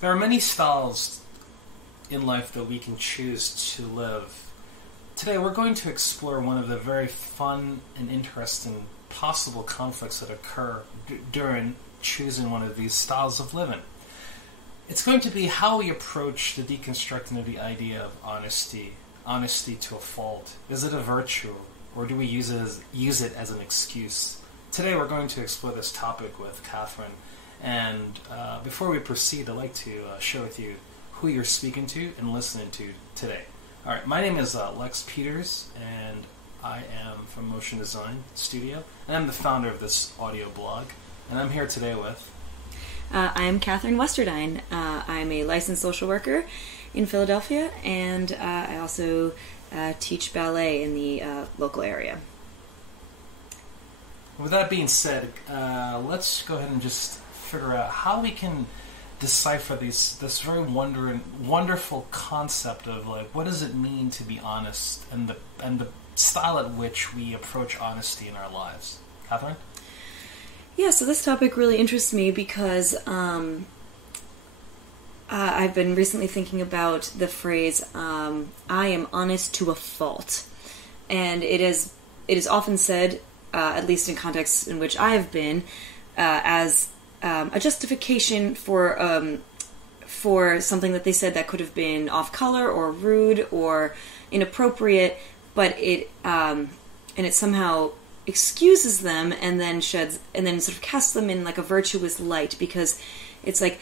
There are many styles in life that we can choose to live. Today we're going to explore one of the very fun and interesting possible conflicts that occur during choosing one of these styles of living. It's going to be how we approach the deconstructing of the idea of honesty to a fault. Is it a virtue, or do we use it as an excuse? Today we're going to explore this topic with Catherine, and before we proceed, I'd like to share with you who you're speaking to and listening to today. Alright, my name is Lex Peters, and I am from MotionDesignStudio, and I'm the founder of this audio blog, and I'm here today with... I am Westerduin. I'm a licensed social worker in Philadelphia, and I also teach ballet in the local area. With that being said, let's go ahead and just figure out how we can decipher this very wonderful concept of, like, what does it mean to be honest, and the style at which we approach honesty in our lives. Catherine? Yeah, so this topic really interests me because I've been recently thinking about the phrase, I am honest to a fault. And it is often said, at least in contexts in which I have been, as a justification for something that they said that could have been off color or rude or inappropriate, but it somehow excuses them and then sort of casts them in like a virtuous light, because it's like,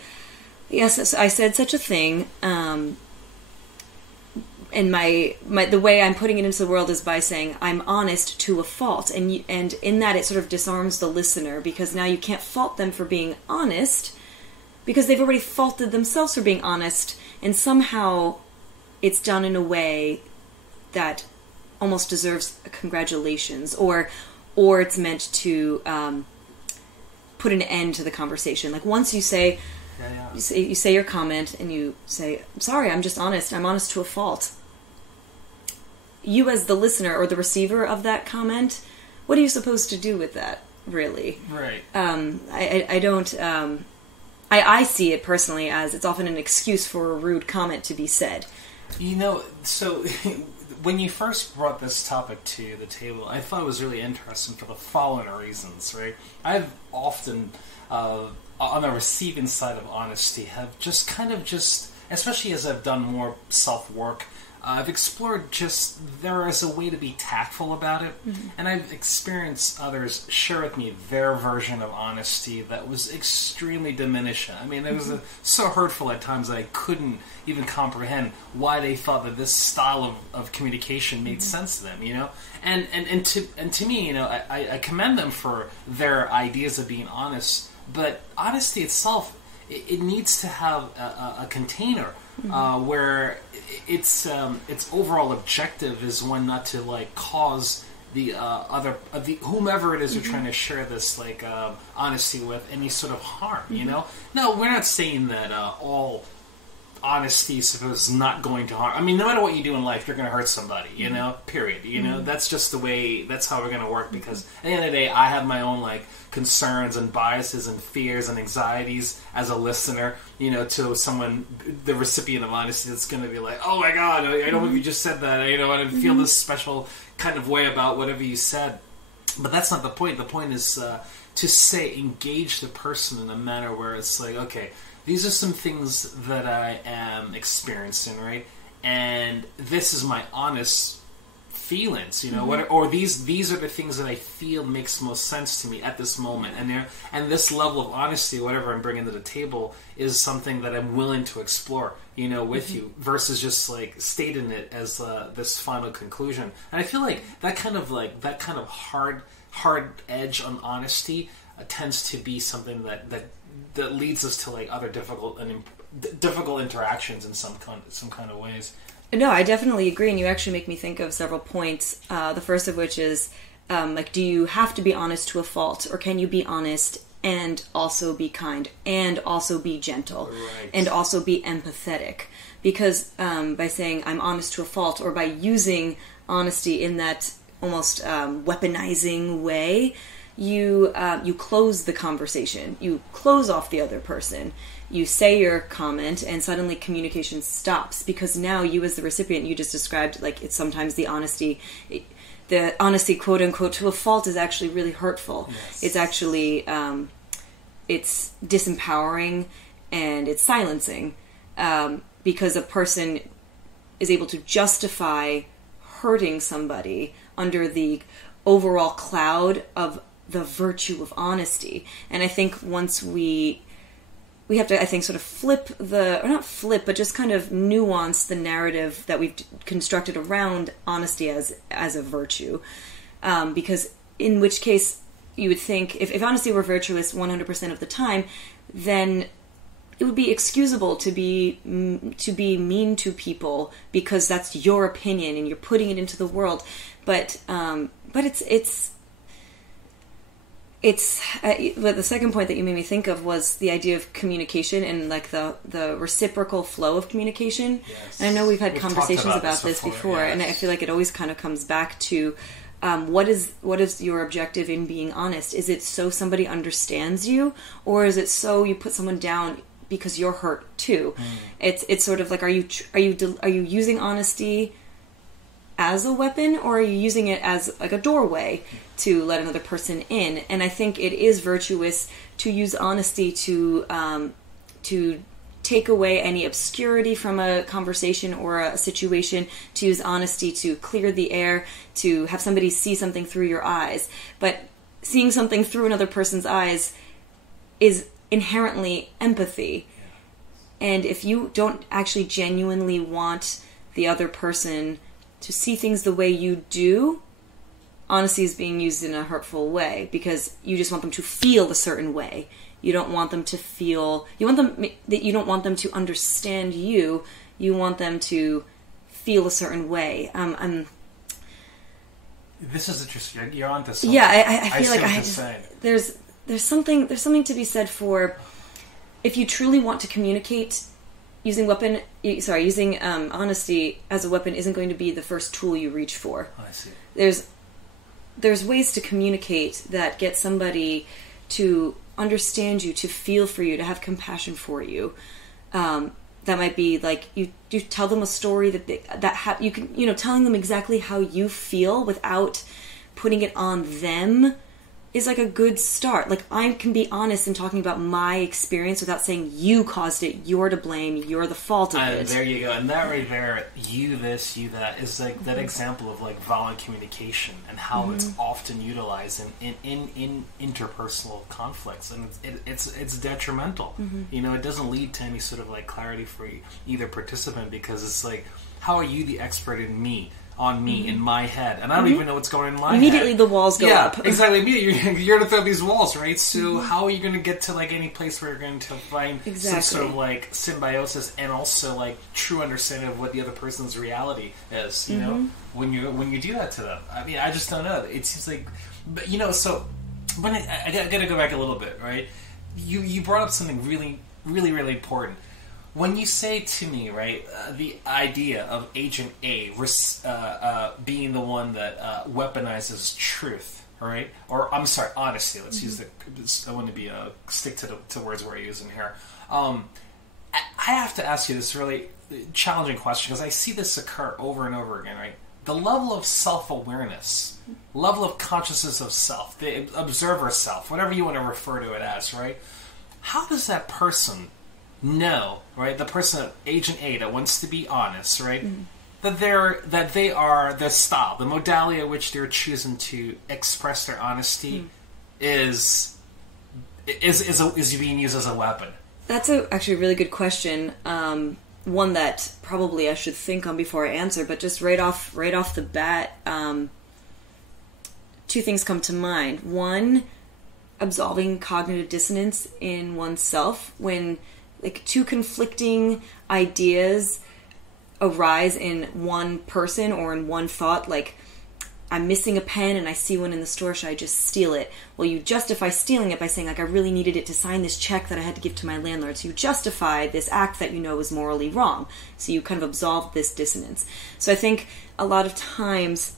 yes, I said such a thing, and the way I'm putting it into the world is by saying I'm honest to a fault, and in that it sort of disarms the listener, because now you can't fault them for being honest because they've already faulted themselves for being honest, and somehow it's done in a way that almost deserves a congratulations, or it's meant to put an end to the conversation. Like, once you say, you say your comment and you say, I'm sorry, I'm just honest. I'm honest to a fault. You as the listener or the receiver of that comment, what are you supposed to do with that, really? Right. I see it personally as it's often an excuse for a rude comment to be said. You know, so when you first brought this topic to the table, I thought it was really interesting for the following reasons, right? I've often, on the receiving side of honesty, have especially as I've done more self-work, I've explored there is a way to be tactful about it, and I've experienced others share with me their version of honesty that was extremely diminishing. I mean, it was so hurtful at times that I couldn't even comprehend why they thought that this style of communication made sense to them, you know? And to me, you know, I commend them for their ideas of being honest, but honesty itself, it needs to have a container where its overall objective is one not to, like, cause the whomever it is you're trying to share this honesty with any sort of harm. You know, no, we're not saying that all honesty is not going to harm. I mean, no matter what you do in life, you're going to hurt somebody. You know, period. You know, that's just the way. That's how we're going to work. Because at the end of the day, I have my own concerns and biases and fears and anxieties as a listener, you know, to someone, the recipient of honesty, that's going to be like, oh my God, I don't know if you just said that, you know, and I feel this special kind of way about whatever you said. But that's not the point. The point is to engage the person in a manner where it's like, okay, these are some things that I am experiencing, right? And this is my honest feelings, you know, or these are the things that I feel makes most sense to me at this moment, and this level of honesty, whatever I'm bringing to the table, is something that I'm willing to explore, you know, with you, versus just stating it as this final conclusion. And I feel like that kind of hard edge on honesty tends to be something that leads us to other difficult interactions in some kind of ways. No, I definitely agree, and you actually make me think of several points. The first of which is, do you have to be honest to a fault, or can you be honest and also be kind, and also be gentle, right, and also be empathetic? Because by saying I'm honest to a fault, or by using honesty in that almost weaponizing way, you close the conversation. You close off the other person. you say your comment and suddenly communication stops because now you as the recipient, you just described, like, it's sometimes the honesty quote unquote to a fault is actually really hurtful. Yes. It's actually it's disempowering and it's silencing, because a person is able to justify hurting somebody under the overall cloud of the virtue of honesty. And I think once we have to, I think, sort of or not flip, but just kind of nuance the narrative that we've constructed around honesty as a virtue. Because in which case, you would think, if honesty were virtuous 100% of the time, then it would be excusable to be mean to people because that's your opinion and you're putting it into the world. But but the second point that you made me think of was the idea of communication and like the reciprocal flow of communication. Yes. And I know we've had conversations about this before, yes. and I feel like it always kind of comes back to what is your objective in being honest? Is it so somebody understands you, or is it so you put someone down because you're hurt too? It's sort of like, are you using honesty as a weapon, or are you using it as like a doorway to let another person in? And I think it is virtuous to use honesty to take away any obscurity from a conversation or a situation, to use honesty to clear the air, to have somebody see something through your eyes. But seeing something through another person's eyes is inherently empathy. And if you don't actually genuinely want the other person to see things the way you do, honesty is being used in a hurtful way because you just want them to feel a certain way. You don't want them to feel, you don't want them to understand you. You want them to feel a certain way. This is interesting. You're onto something. Yeah, I feel like there's something to be said for, if you truly want to communicate, using honesty as a weapon isn't going to be the first tool you reach for. I see. There's ways to communicate that get somebody to understand you, to feel for you, to have compassion for you. That might be like you tell them a story you can telling them exactly how you feel without putting it on them is like a good start. Like, I can be honest in talking about my experience without saying you caused it, you're to blame, you're the fault of it. There you go. And that right there, you this, you that, is like that example of like violent communication and how it's often utilized in interpersonal conflicts, and it's detrimental. It doesn't lead to any sort of like clarity for either participant, because it's like, how are you the expert in me? On me, in my head, and I don't even know what's going on in my Immediately head. The walls go up. Yeah, exactly. You're going to throw these walls, right? So how are you going to get to like any place where you're going to find some sort of like symbiosis and also like true understanding of what the other person's reality is? You know, when you do that to them. I mean, I just don't know. It seems like, but so when I got to go back a little bit, right? You brought up something really, really, really important. When you say to me, right, the idea of Agent A being the one that weaponizes truth, right? Or, I'm sorry, honesty. Let's use I want to stick to words we're using here. I have to ask you this really challenging question, because I see this occur over and over again, right? The level of self-awareness, level of consciousness of self, the observer self, whatever you want to refer to it as, right? How does that person know, right? The person, Agent A, that wants to be honest, right? That they are their style, the modality at which they're choosing to express their honesty is being used as a weapon. That's actually a really good question. One that probably I should think on before I answer, but just right off the bat, two things come to mind. One, absolving cognitive dissonance in oneself when like two conflicting ideas arise in one person or in one thought, like, I'm missing a pen and I see one in the store, should I just steal it? Well, you justify stealing it by saying, like, I really needed it to sign this check that I had to give to my landlord. So you justify this act that you know is morally wrong. So you kind of absolve this dissonance. So I think a lot of times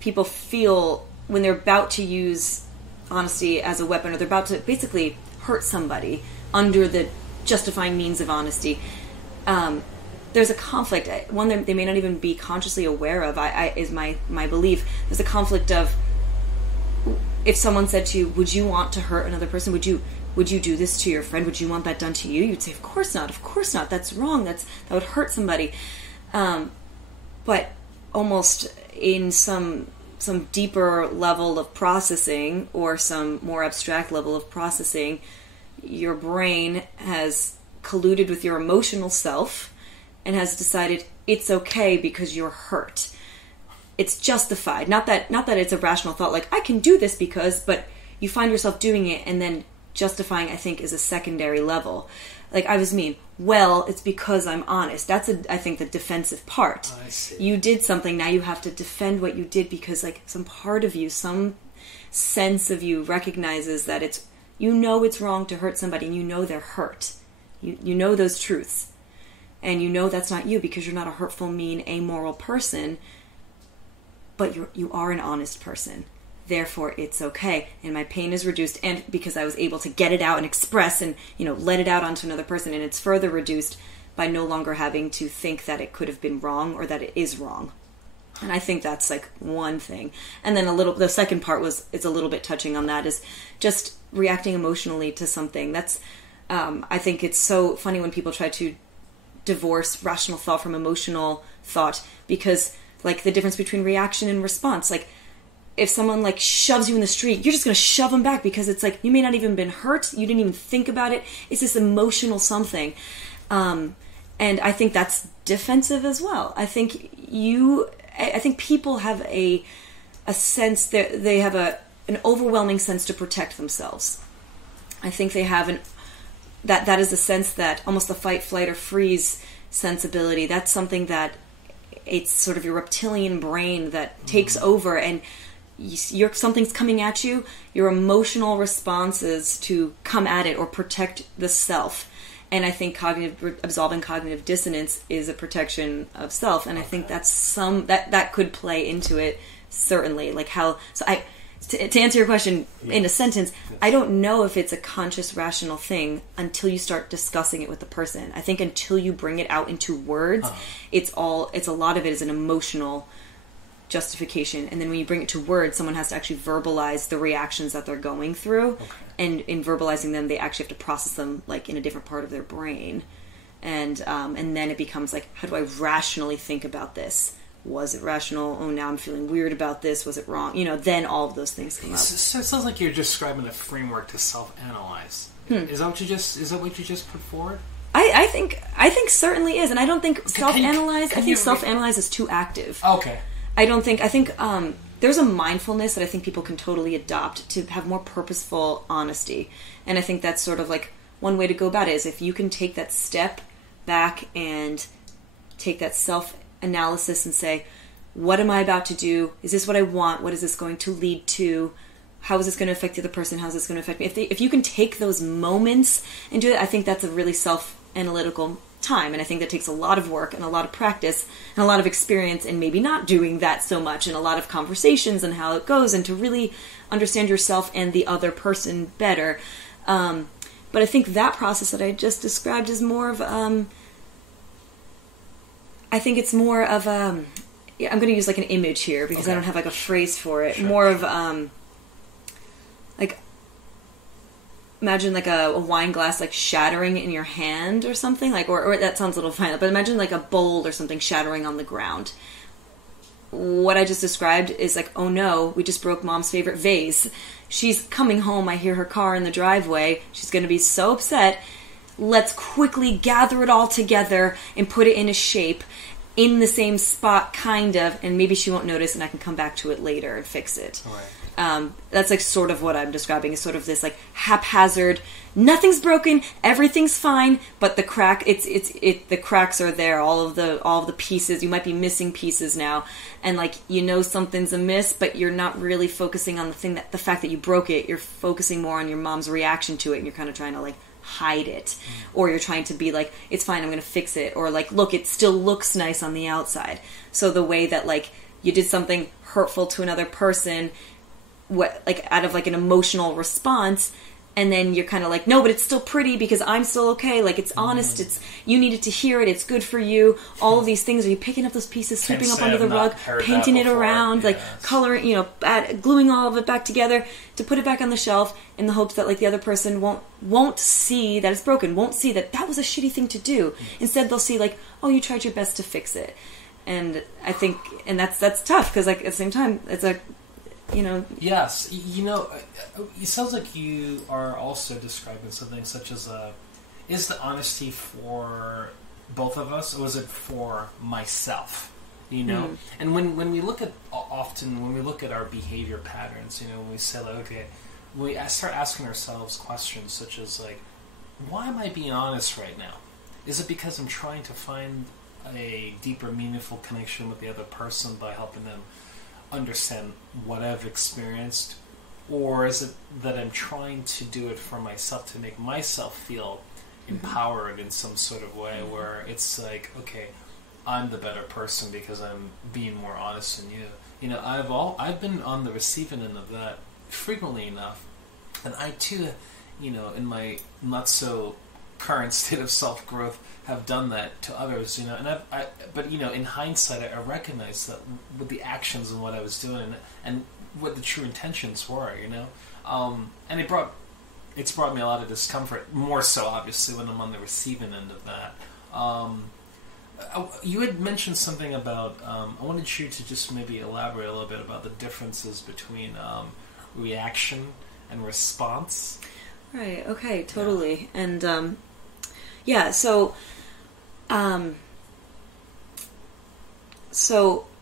people feel when they're about to use honesty as a weapon, or they're about to basically hurt somebody under the justifying means of honesty. There's a conflict, one that they may not even be consciously aware of, is my belief. There's a conflict of, if someone said to you, would you want to hurt another person? Would you do this to your friend? Would you want that done to you? You'd say, of course not. That's wrong. That would hurt somebody. But almost in some deeper level of processing, or some more abstract level of processing, your brain has colluded with your emotional self and has decided it's okay because you're hurt. It's justified. Not that it's a rational thought, like, I can do this because, but you find yourself doing it, and then justifying, I think, is a secondary level. Like, I was mean. Well, it's because I'm honest. That's, I think, the defensive part. I see. You did something, now you have to defend what you did because, like, some part of you, some sense of you recognizes that it's wrong to hurt somebody, and you know they're hurt. You know those truths. And you know that's not you because you're not a hurtful, mean, amoral person, but you are an honest person. Therefore, it's okay. And my pain is reduced, and because I was able to get it out and express and, let it out onto another person, and it's further reduced by no longer having to think that it could have been wrong or that it is wrong. And I think that's like one thing. And then the second part it's a little bit touching on that, is just reacting emotionally to something. That's, I think it's so funny when people try to divorce rational thought from emotional thought, because like the difference between reaction and response, like if someone like shoves you in the street, you're just going to shove them back because it's like you may not even been hurt, you didn't even think about it, it's this emotional something. And I think that's defensive as well. I think people have a sense that they have an overwhelming sense to protect themselves. I think they have that is a sense that almost the fight, flight, or freeze sensibility. That's something that it's sort of your reptilian brain that takes over, and something's coming at you. Your emotional responses to come at it or protect the self. And I think absolving cognitive dissonance is a protection of self, and I think that's that could play into it, certainly. Like how to answer your question in a sentence, I don't know if it's a conscious, rational thing until you start discussing it with the person. I think until you bring it out into words, it's a lot of it is an emotional justification. And then when you bring it to words, someone has to actually verbalize the reactions that they're going through. Okay. And in verbalizing them, they actually have to process them like in a different part of their brain. And then it becomes like, how do I rationally think about this? Was it rational? Oh, now I'm feeling weird about this. Was it wrong? Then all of those things come up. So it sounds like you're describing a framework to self-analyze. Is that what you just put forward? I think certainly is, and I don't think self-analyze. I think self-analyze is too active. Okay. I think there's a mindfulness that I think people can totally adopt to have more purposeful honesty, and I think that's sort of like one way to go about it is if you can take that step back and take that self-analysis and say, what am I about to do? Is this what I want? What is this going to lead to? How is this going to affect the other person? How is this going to affect me? If you can take those moments and do it, I think that's a really self-analytical time. And I think that takes a lot of work and a lot of practice and a lot of experience and maybe not doing that so much and a lot of conversations and how it goes and to really understand yourself and the other person better. But I think that process that I just described is more of, I think it's more of, I'm going to use like an image here because I don't have like a phrase for it. Sure. More of, like, imagine like a wine glass like shattering in your hand or something, like, or that sounds a little violent, but imagine like a bowl or something shattering on the ground. What I just described is like, oh no, we just broke Mom's favorite vase. She's coming home, I hear her car in the driveway, she's going to be so upset. Let's quickly gather it all together and put it in a shape in the same spot, kind of, and maybe she won't notice and I can come back to it later and fix it. Right. That's like sort of what I'm describing is sort of this like haphazard, nothing's broken, everything's fine, but the the cracks are there, all of the pieces, you might be missing pieces now, and like something's amiss, but you're not really focusing on the fact that you broke it, you're focusing more on your mom's reaction to it, and you're kind of trying to like hide it, or you're trying to be like, it's fine, I'm going to fix it, or like, look, it still looks nice on the outside. So the way that like you did something hurtful to another person, like out of like an emotional response, and then you're kind of like, no, but it's still pretty because I'm still okay. Like, it's honest. It's, you needed to hear it. It's good for you. All of these things. Are you picking up those pieces, sweeping up under the rug, painting it around, like coloring, gluing all of it back together to put it back on the shelf in the hopes that like the other person won't see that it's broken, won't see that was a shitty thing to do. Instead, they'll see like, oh, you tried your best to fix it. And I think, and that's tough because like at the same time, it's a, Yes, it sounds like you are also describing something such as is the honesty for both of us, or is it for myself? And when we look at our behavior patterns, when we say like, okay, we start asking ourselves questions such as like, why am I being honest right now? Is it because I'm trying to find a deeper, meaningful connection with the other person by helping them understand what I've experienced, or is it that I'm trying to do it for myself to make myself feel empowered in some sort of way where it's like, okay, I'm the better person because I'm being more honest than you. I've been on the receiving end of that frequently enough, and I too, in my not so current state of self-growth, have done that to others, but in hindsight, I recognize that with the actions and what I was doing and what the true intentions were, and it's brought me a lot of discomfort, more so obviously when I'm on the receiving end of that. You had mentioned something about, I wanted you to just maybe elaborate a little bit about the differences between reaction and response. Right, okay, totally. And so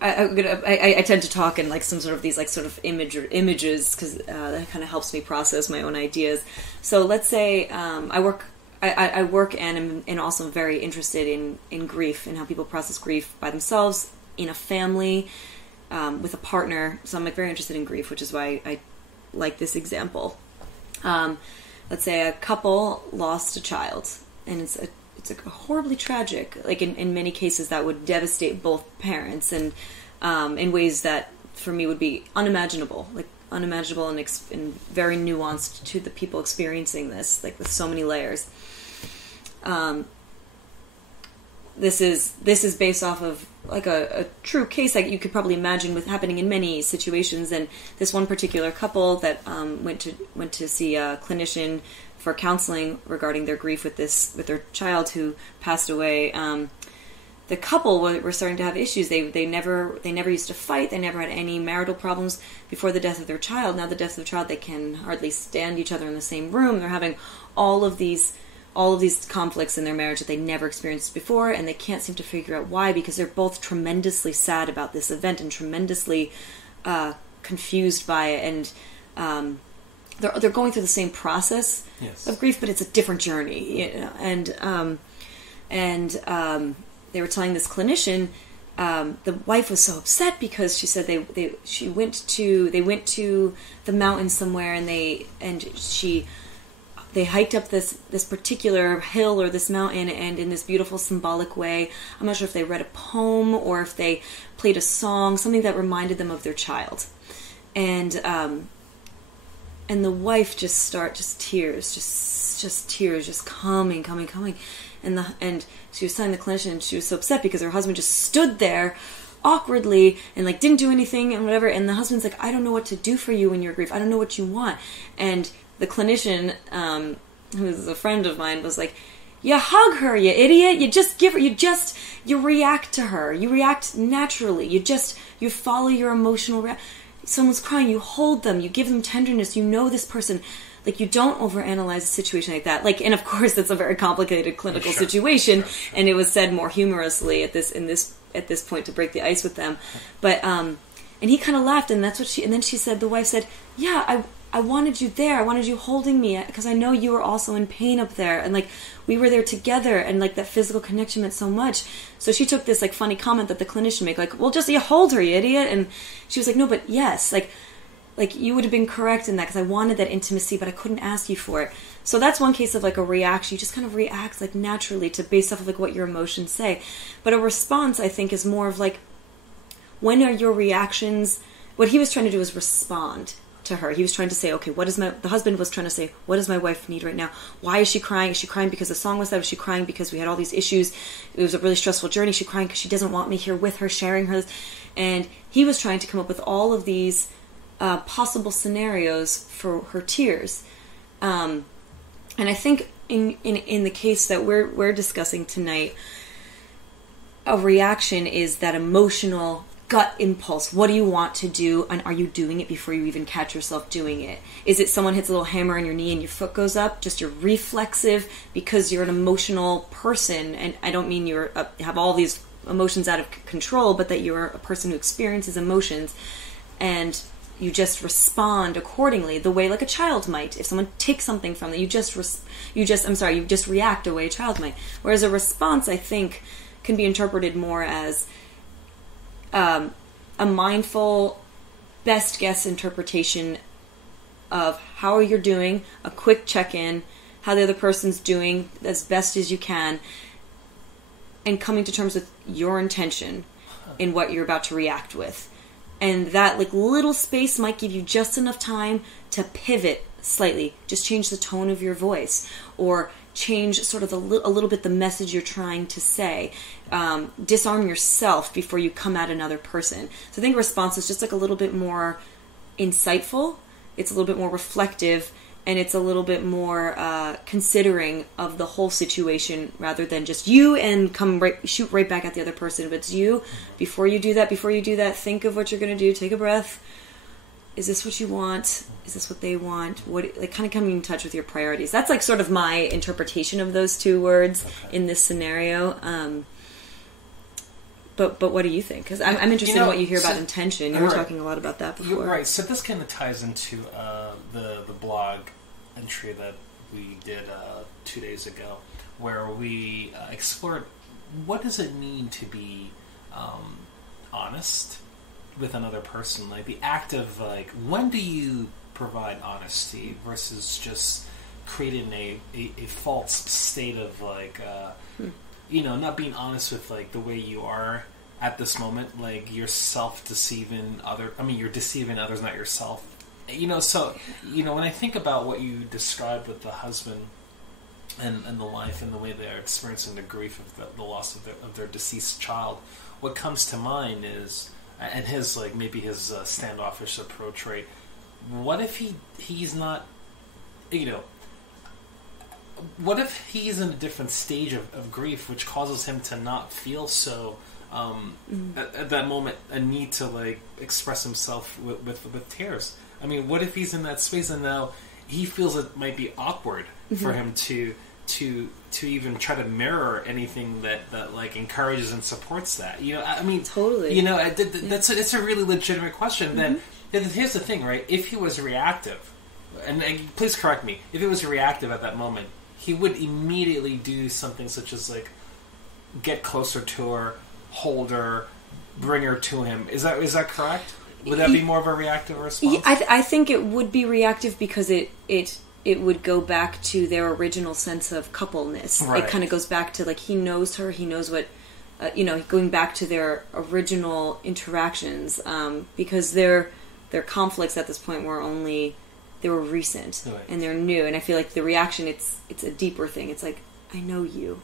I tend to talk in like some sort of these like sort of images because that kind of helps me process my own ideas. So let's say I work and am also very interested in grief and how people process grief by themselves, in a family, with a partner. So I'm like very interested in grief, which is why I like this example. Let's say a couple lost a child, and it's horribly tragic. Like in many cases, that would devastate both parents, and in ways that for me would be unimaginable, and very nuanced to the people experiencing this, like with so many layers. This is based off of like a true case that you could probably imagine with happening in many situations. And this one particular couple that went to see a clinician for counseling regarding their grief with their child who passed away. The couple were starting to have issues. They never used to fight. They never had any marital problems before the death of their child. Now the death of their child, they can hardly stand each other in the same room. They're having all of these conflicts in their marriage that they never experienced before, and they can't seem to figure out why, because they're both tremendously sad about this event and tremendously confused by it, and they're going through the same process of grief, but it's a different journey, and they were telling this clinician, the wife was so upset because she said they went to the mountains somewhere, and they hiked up this particular hill or this mountain, and in this beautiful symbolic way, I'm not sure if they read a poem or if they played a song, something that reminded them of their child. And the wife just tears coming. And she was telling the clinician, and she was so upset because her husband just stood there awkwardly and like didn't do anything and whatever. And the husband's like, I don't know what to do for you in your grief. I don't know what you want. And the clinician, who's a friend of mine, was like, you hug her, you idiot. You just give her, you react to her. You react naturally. You follow your emotional reaction. Someone's crying, you hold them, you give them tenderness, you know this person. Like, you don't overanalyze a situation like that. Like, and of course, that's a very complicated clinical situation, and it was said more humorously at this point to break the ice with them. But and he kind of laughed, and that's what and then she said, the wife said, yeah, I wanted you there. I wanted you holding me because I know you were also in pain up there, and like we were there together, and like that physical connection meant so much. So she took this like funny comment that the clinician made, like, well, just you hold her, you idiot. And she was like, no, but yes, like you would have been correct in that because I wanted that intimacy, but I couldn't ask you for it. So that's one case of like a reaction. You just kind of react like naturally to based off of like what your emotions say. But a response, I think, is more of like, when are your reactions? What he was trying to do is respond to her. He was trying to say, okay, the husband was trying to say, what does my wife need right now? Why is she crying? Is she crying because the song was that? Is she crying because we had all these issues? It was a really stressful journey. Is she crying because she doesn't want me here with her, sharing her? And he was trying to come up with all of these possible scenarios for her tears. And I think in the case that we're discussing tonight, a reaction is that emotional gut impulse. What do you want to do, and are you doing it before you even catch yourself doing it? Is it someone hits a little hammer on your knee and your foot goes up? Just you're reflexive because you're an emotional person, and I don't mean you have all these emotions out of control, but that you're a person who experiences emotions, and you just respond accordingly, the way like a child might. If someone takes something from them, you just react the way a child might. Whereas a response, I think, can be interpreted more as a mindful, best guess interpretation of how you're doing, a quick check-in, how the other person's doing as best as you can, and coming to terms with your intention in what you're about to react with. And that like little space might give you just enough time to pivot slightly, just change the tone of your voice, or change sort of a little bit the message you're trying to say. Disarm yourself before you come at another person. So I think response is just like a little bit more insightful, it's a little bit more reflective, and it's a little bit more considering of the whole situation rather than just you and shoot right back at the other person. But it's you. Before you do that, think of what you're going to do. Take a breath. Is this what you want? Is this what they want? Like kind of coming in touch with your priorities. That's like sort of my interpretation of those two words in this scenario. But what do you think? Because I'm interested in what you hear about intention. You were talking a lot about that before. Right. So this kind of ties into the blog entry that we did 2 days ago, where we explored what does it mean to be honest with another person, like the act of like when do you provide honesty versus just creating a false state of like not being honest with like the way you are at this moment, like you're self-deceiving you're deceiving others, not yourself. So when I think about what you described with the husband and the wife and the way they're experiencing the grief of the loss of their deceased child, what comes to mind is, and his like maybe his standoffish approach, right? What if he's not, what if he's in a different stage of grief, which causes him to not feel so at that moment a need to like express himself with tears? I mean, what if he's in that space and now he feels it might be awkward for him to even try to mirror anything that like encourages and supports that? I mean, totally. It's a really legitimate question. Then here's the thing, right? If he was reactive, and please correct me, if he was reactive at that moment, he would immediately do something such as like get closer to her, hold her, bring her to him. Is that correct? Would that be more of a reactive response? I think it would be reactive because it would go back to their original sense of coupleness. Right. It kind of goes back to like he knows her, he knows what, going back to their original interactions, because their conflicts at this point they were recent and they're new. And I feel like the reaction, it's a deeper thing. It's like, I know you,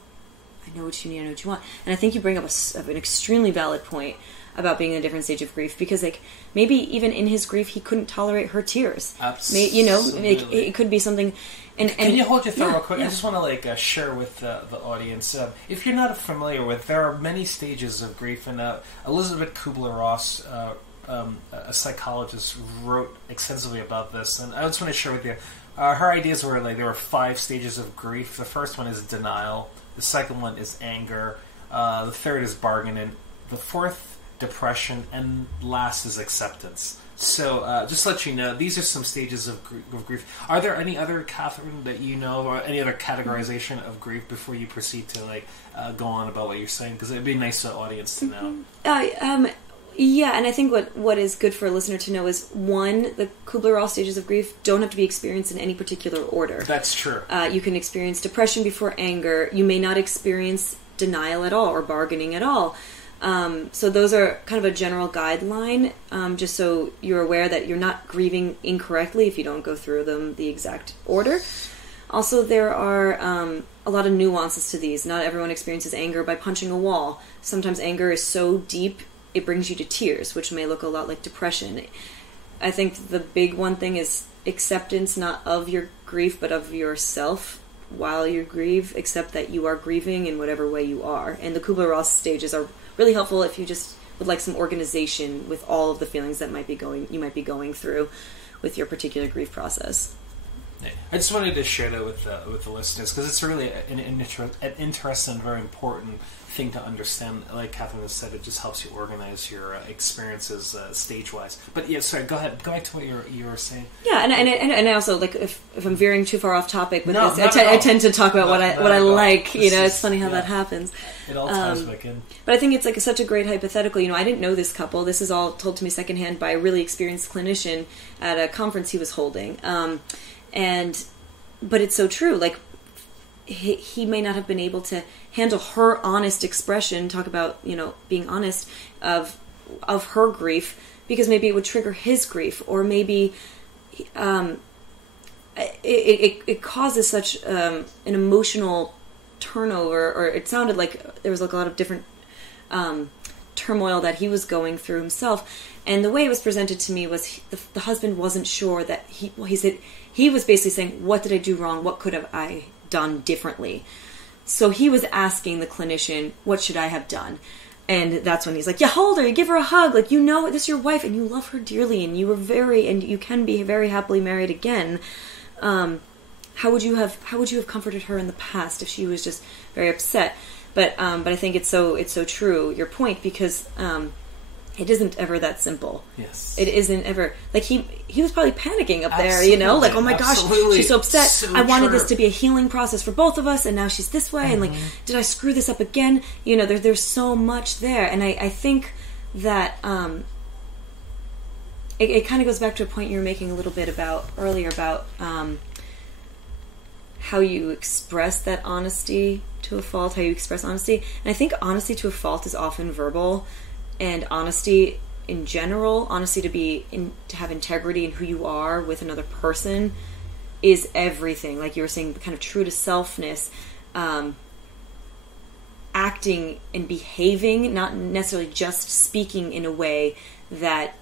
I know what you need, I know what you want. And I think you bring up an extremely valid point about being in a different stage of grief, because like maybe even in his grief he couldn't tolerate her tears. Absolutely. It could be something. And can you hold your thought real quick? Yeah. I just want to like share with the audience. If you're not familiar with, there are many stages of grief, and Elizabeth Kubler-Ross, a psychologist, wrote extensively about this, and I just want to share with you. Her ideas were like there were 5 stages of grief. The first one is denial. The second one is anger. The third is bargaining. The fourth, depression, and last is acceptance. So just to let you know, these are some stages of grief. Are there any other, Catherine, that you know, or any other categorization of grief before you proceed to like go on about what you're saying? Because it'd be nice for the audience to know. Yeah, and I think what is good for a listener to know is, one, the Kubler-Ross stages of grief don't have to be experienced in any particular order. That's true. You can experience depression before anger. You may not experience denial at all or bargaining at all. So those are kind of a general guideline, just so you're aware that you're not grieving incorrectly if you don't go through them the exact order. Also, there are a lot of nuances to these. Not everyone experiences anger by punching a wall. Sometimes anger is so deep it brings you to tears, which may look a lot like depression. I think the big one thing is acceptance, not of your grief, but of yourself while you grieve. Accept that you are grieving in whatever way you are. And the Kubler-Ross stages are really helpful if you just would like some organization with all of the feelings that you might be going through with your particular grief process. I just wanted to share that with the listeners because it's really an interesting and very important thing to understand. Like Catherine has said, it just helps you organize your experiences stage-wise. But yeah, sorry, go ahead. Go back to what you were saying. Yeah, and I also, like, if I'm veering too far off topic with this, I tend to talk about what I like. It's funny how that happens. It all ties back in. But I think it's like such a great hypothetical. I didn't know this couple. This is all told to me secondhand by a really experienced clinician at a conference he was holding. But it's so true. Like, he may not have been able to handle her honest expression, talk about, being honest of her grief, because maybe it would trigger his grief, or maybe it causes such an emotional turnover, or it sounded like there was like a lot of different turmoil that he was going through himself. And the way it was presented to me was the husband wasn't sure that he said, he was basically saying, what did I do wrong? What could have I done differently? So he was asking the clinician, what should I have done? And that's when he's like, you hold her, you give her a hug, like, this is your wife and you love her dearly and you can be very happily married again. How would you have comforted her in the past if she was just very upset? But I think it's so true, your point, because it isn't ever that simple. Yes. It isn't ever. Like, he was probably panicking up Absolutely. there, like, oh my gosh, she's so upset. So I wanted true. this to be a healing process for both of us, and now she's this way, and like, did I screw this up again? There's so much there. And I think that it kind of goes back to a point you were making a little bit earlier about how you express that honesty to a fault, how you express honesty. And I think honesty to a fault is often verbal, and honesty in general, honesty to have integrity in who you are with another person is everything. Like you were saying, kind of true to selfness, acting and behaving, not necessarily just speaking in a way that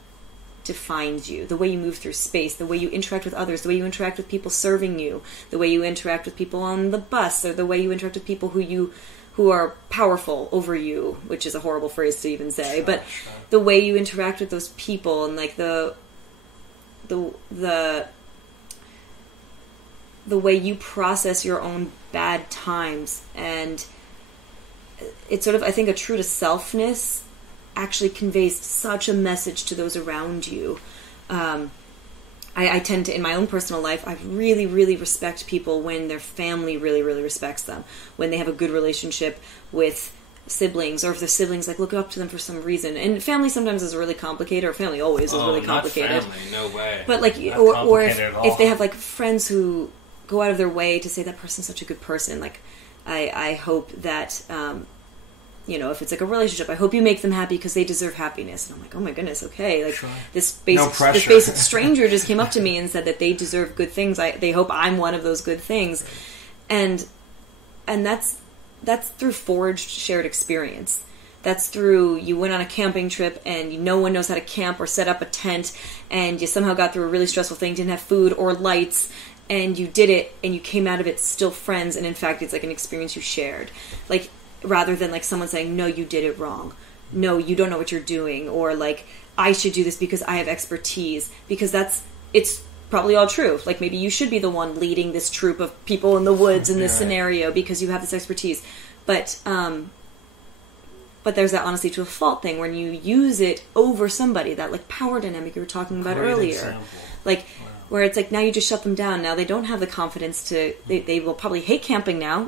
defines you, the way you move through space, the way you interact with others, the way you interact with people serving you, the way you interact with people on the bus, or the way you interact with people who are powerful over you, which is a horrible phrase to even say, but the way you interact with those people, and like the way you process your own bad times. And it's sort of, I think, a true to selfness actually conveys such a message to those around you. I tend to, in my own personal life, I really, really respect people when their family really, really respects them. When they have a good relationship with siblings, or if their siblings look up to them for some reason. And family sometimes is really complicated, or family always is really complicated. Not family, no way. But or if they have friends who go out of their way to say that person's such a good person, I hope that if it's a relationship, I hope you make them happy because they deserve happiness. And I'm like, oh my goodness, okay. This basic stranger just came up to me and said that they deserve good things. They hope I'm one of those good things. And that's through forged shared experience. That's through, you went on a camping trip and no one knows how to camp or set up a tent, and you somehow got through a really stressful thing, didn't have food or lights, and you did it, and you came out of it still friends, and in fact it's an experience you shared. Rather than someone saying, no, you did it wrong. No, you don't know what you're doing. Or I should do this because I have expertise. Because it's probably all true. Maybe you should be the one leading this troop of people in the woods in this scenario because you have this expertise. But there's that honesty to a fault thing when you use it over somebody, that power dynamic you were talking about earlier. Example. Where it's now you just shut them down. Now they don't have the confidence to, they will probably hate camping now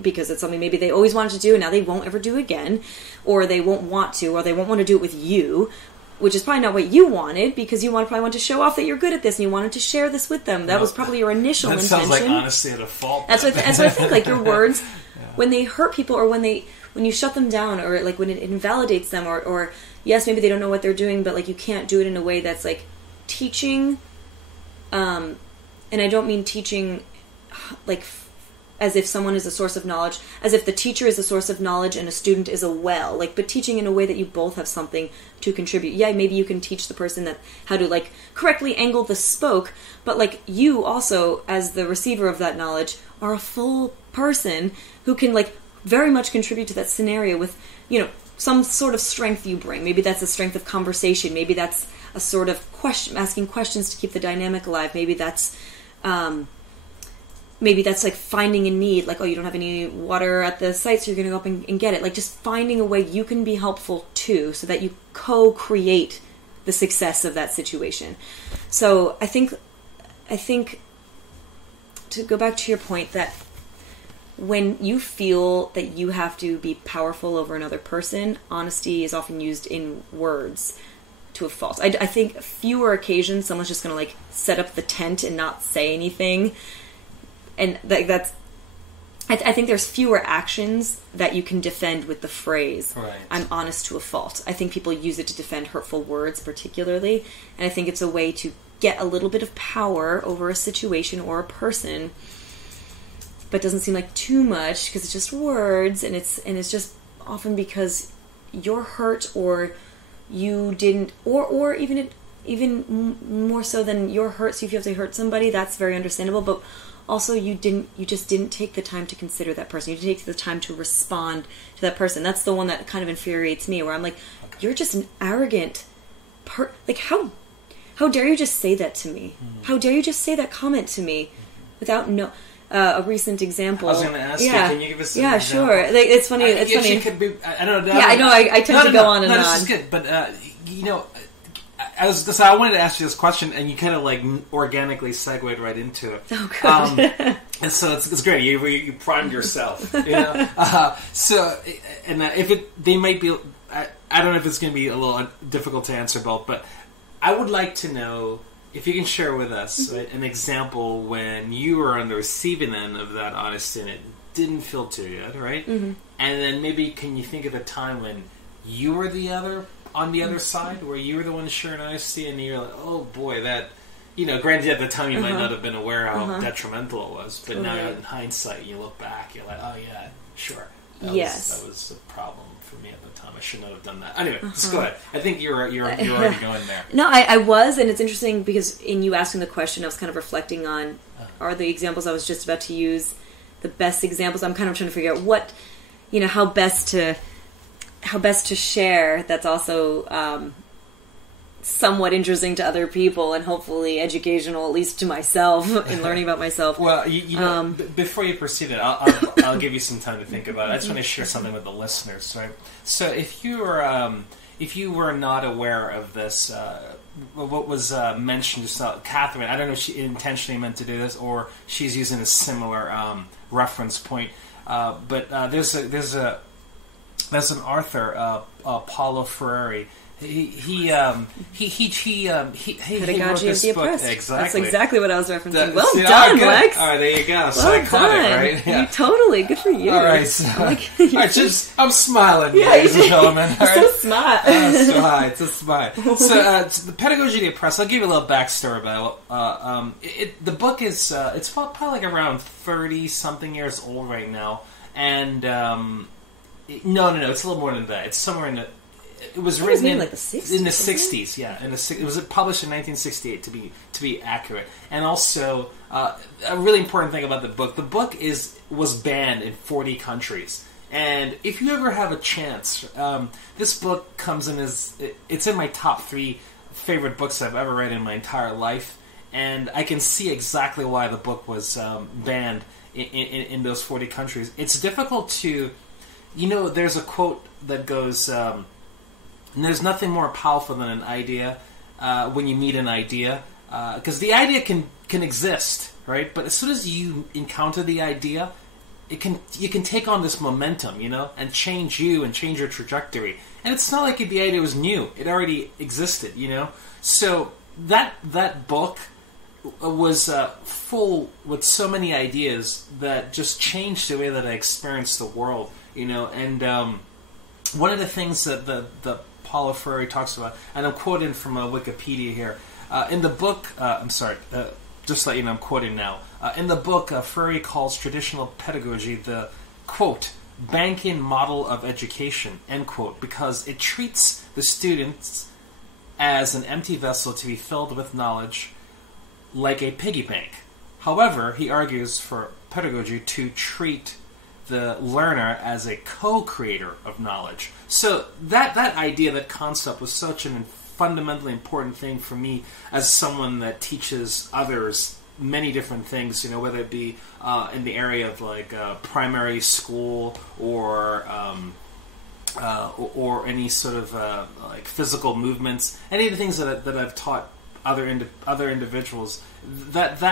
because it's something maybe they always wanted to do and now they won't ever do again, or they won't want to, or they won't want to do it with you. which is probably not what you wanted, because you probably want to show off that you're good at this and you wanted to share this with them. That was probably your initial intention. That sounds like honesty at a fault. That's what I think. Like, your words, when they hurt people, or when you shut them down, or like when it invalidates them, or yes, maybe they don't know what they're doing, but like you can't do it in a way that's like teaching. And I don't mean teaching like as if someone is a source of knowledge, as if the teacher is a source of knowledge and a student is a well, like, but teaching in a way that you both have something to contribute. Yeah, maybe you can teach the person that how to like correctly angle the spoke, but like you also, as the receiver of that knowledge, are a full person who can like very much contribute to that scenario with, you know, some sort of strength you bring. Maybe that's a strength of conversation. Maybe that's a sort of asking questions to keep the dynamic alive. Maybe that's like finding a need, like, oh, you don't have any water at the site, so you're going to go up and get it. Like, just finding a way you can be helpful too, so that you co-create the success of that situation. So I think to go back to your point, that when you feel that you have to be powerful over another person, honesty is often used in words to a fault. I think fewer occasions someone's just going to like set up the tent and not say anything. And that's, I think there's fewer actions that you can defend with the phrase, right, I'm honest to a fault. I think people use it to defend hurtful words particularly, and I think it's a way to get a little bit of power over a situation or a person, but it doesn't seem like too much because it's just words, and it's just often because you're hurt, or you didn't, or even more so than you're hurt, so if you have to hurt somebody, that's very understandable, but also you just didn't take the time to consider that person. You didn't take the time to respond to that person. That's the one that kind of infuriates me, where I'm like, you're just an arrogant like, how dare you just say that to me? How dare you just say that comment to me without a recent example. I was going to ask you, can you give us an example? Sure. Like, it's funny. It's funny. Could be, I don't know. Yeah, I know. I tend to go on and on. This is good, but you know, I wanted to ask you this question, and you kind of like organically segued right into it. Oh, good. And so it's great. You primed yourself. You know? They might be. I don't know if it's going to be a little difficult to answer both, but I would like to know if you can share with us an example when you were on the receiving end of that honesty and it didn't feel too good, right? Mm-hmm. And then maybe can you think of a time when you were on the other side, where you were the one sharing honesty, and you're like, oh boy, that, you know, granted at the time you might not have been aware how detrimental it was, but now in hindsight you look back, you're like, oh yeah, sure, that was a problem for me at the time. I should not have done that. Anyway, just go ahead. I think you're already going there. No, I was, and it's interesting because in you asking the question, I was kind of reflecting on, are the examples I was just about to use the best examples? I'm kind of trying to figure out what, you know, how best to share that's also somewhat interesting to other people and hopefully educational, at least to myself, in learning about myself. Well, you know, before you proceed, I'll give you some time to think about it. I just want to share something with the listeners, right? So if you were not aware of this, what was mentioned just now, Catherine, I don't know if she intentionally meant to do this or she's using a similar reference point, but there's an author, Paulo Freire. He wrote Pedagogy this of the book. Oppressed. Exactly. That's exactly what I was referencing. Well done, Lex. All right, there you go. Well Psychotic, done. right? Yeah. You totally. Good for you. All right. So, I'm smiling, ladies and gentlemen. All right? So smart. So smart. So the Pedagogy of the Oppressed. I'll give you a little backstory about the book is it's probably like around 30-something years old right now, and no, it's a little more than that. It's somewhere in the. It was written in like the 60s. In the 60s, yeah. It was published in 1968 to be accurate. And also, a really important thing about the book was banned in 40 countries. And if you ever have a chance, this book comes in it's in my top 3 favorite books I've ever read in my entire life. And I can see exactly why the book was banned in those 40 countries. It's difficult to, there's a quote that goes. And there's nothing more powerful than an idea when you meet an idea. Because the idea can exist, right? But as soon as you encounter the idea, you can take on this momentum, and change you and change your trajectory. And it's not like the idea was new; it already existed, So that book was full with so many ideas that just changed the way that I experienced the world, And one of the things that the Paulo Freire talks about, and I'm quoting from Wikipedia here, in the book. I'm sorry. Just to let you know, I'm quoting now. In the book, Freire calls traditional pedagogy the, quote, banking model of education, end quote, because it treats the students as an empty vessel to be filled with knowledge like a piggy bank. However, he argues for pedagogy to treat the learner as a co-creator of knowledge. So that idea, that concept was such an fundamentally important thing for me as someone that teaches others many different things, whether it be in the area of like primary school or any sort of like physical movements, any of the things that I've taught other individuals. What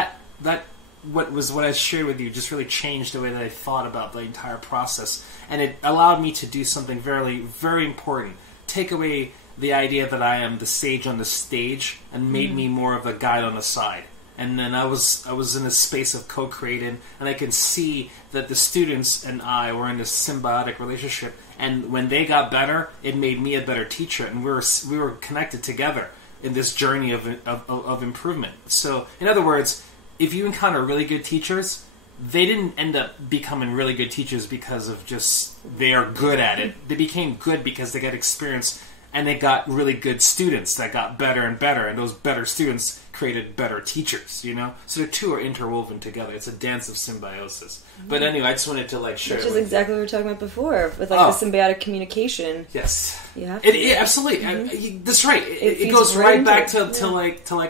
I shared with you just really changed the way that I thought about the entire process, and it allowed me to do something very, very important. Take away the idea that I am the sage on the stage, and made me more of a guide on the side. And then I was in a space of co-creating, and I could see that the students and I were in this symbiotic relationship. And when they got better, it made me a better teacher, and we were connected together in this journey of improvement. So, in other words, if you encounter really good teachers, they didn't end up becoming really good teachers because of just they are good at it. They became good because they got experience. And they got really good students that got better and better, and those better students created better teachers, So the two are interwoven together. It's a dance of symbiosis. But anyway, I just wanted to share. Which is exactly what we were talking about before, with the symbiotic communication. Yes, you have to. Absolutely. That's right. It goes right back to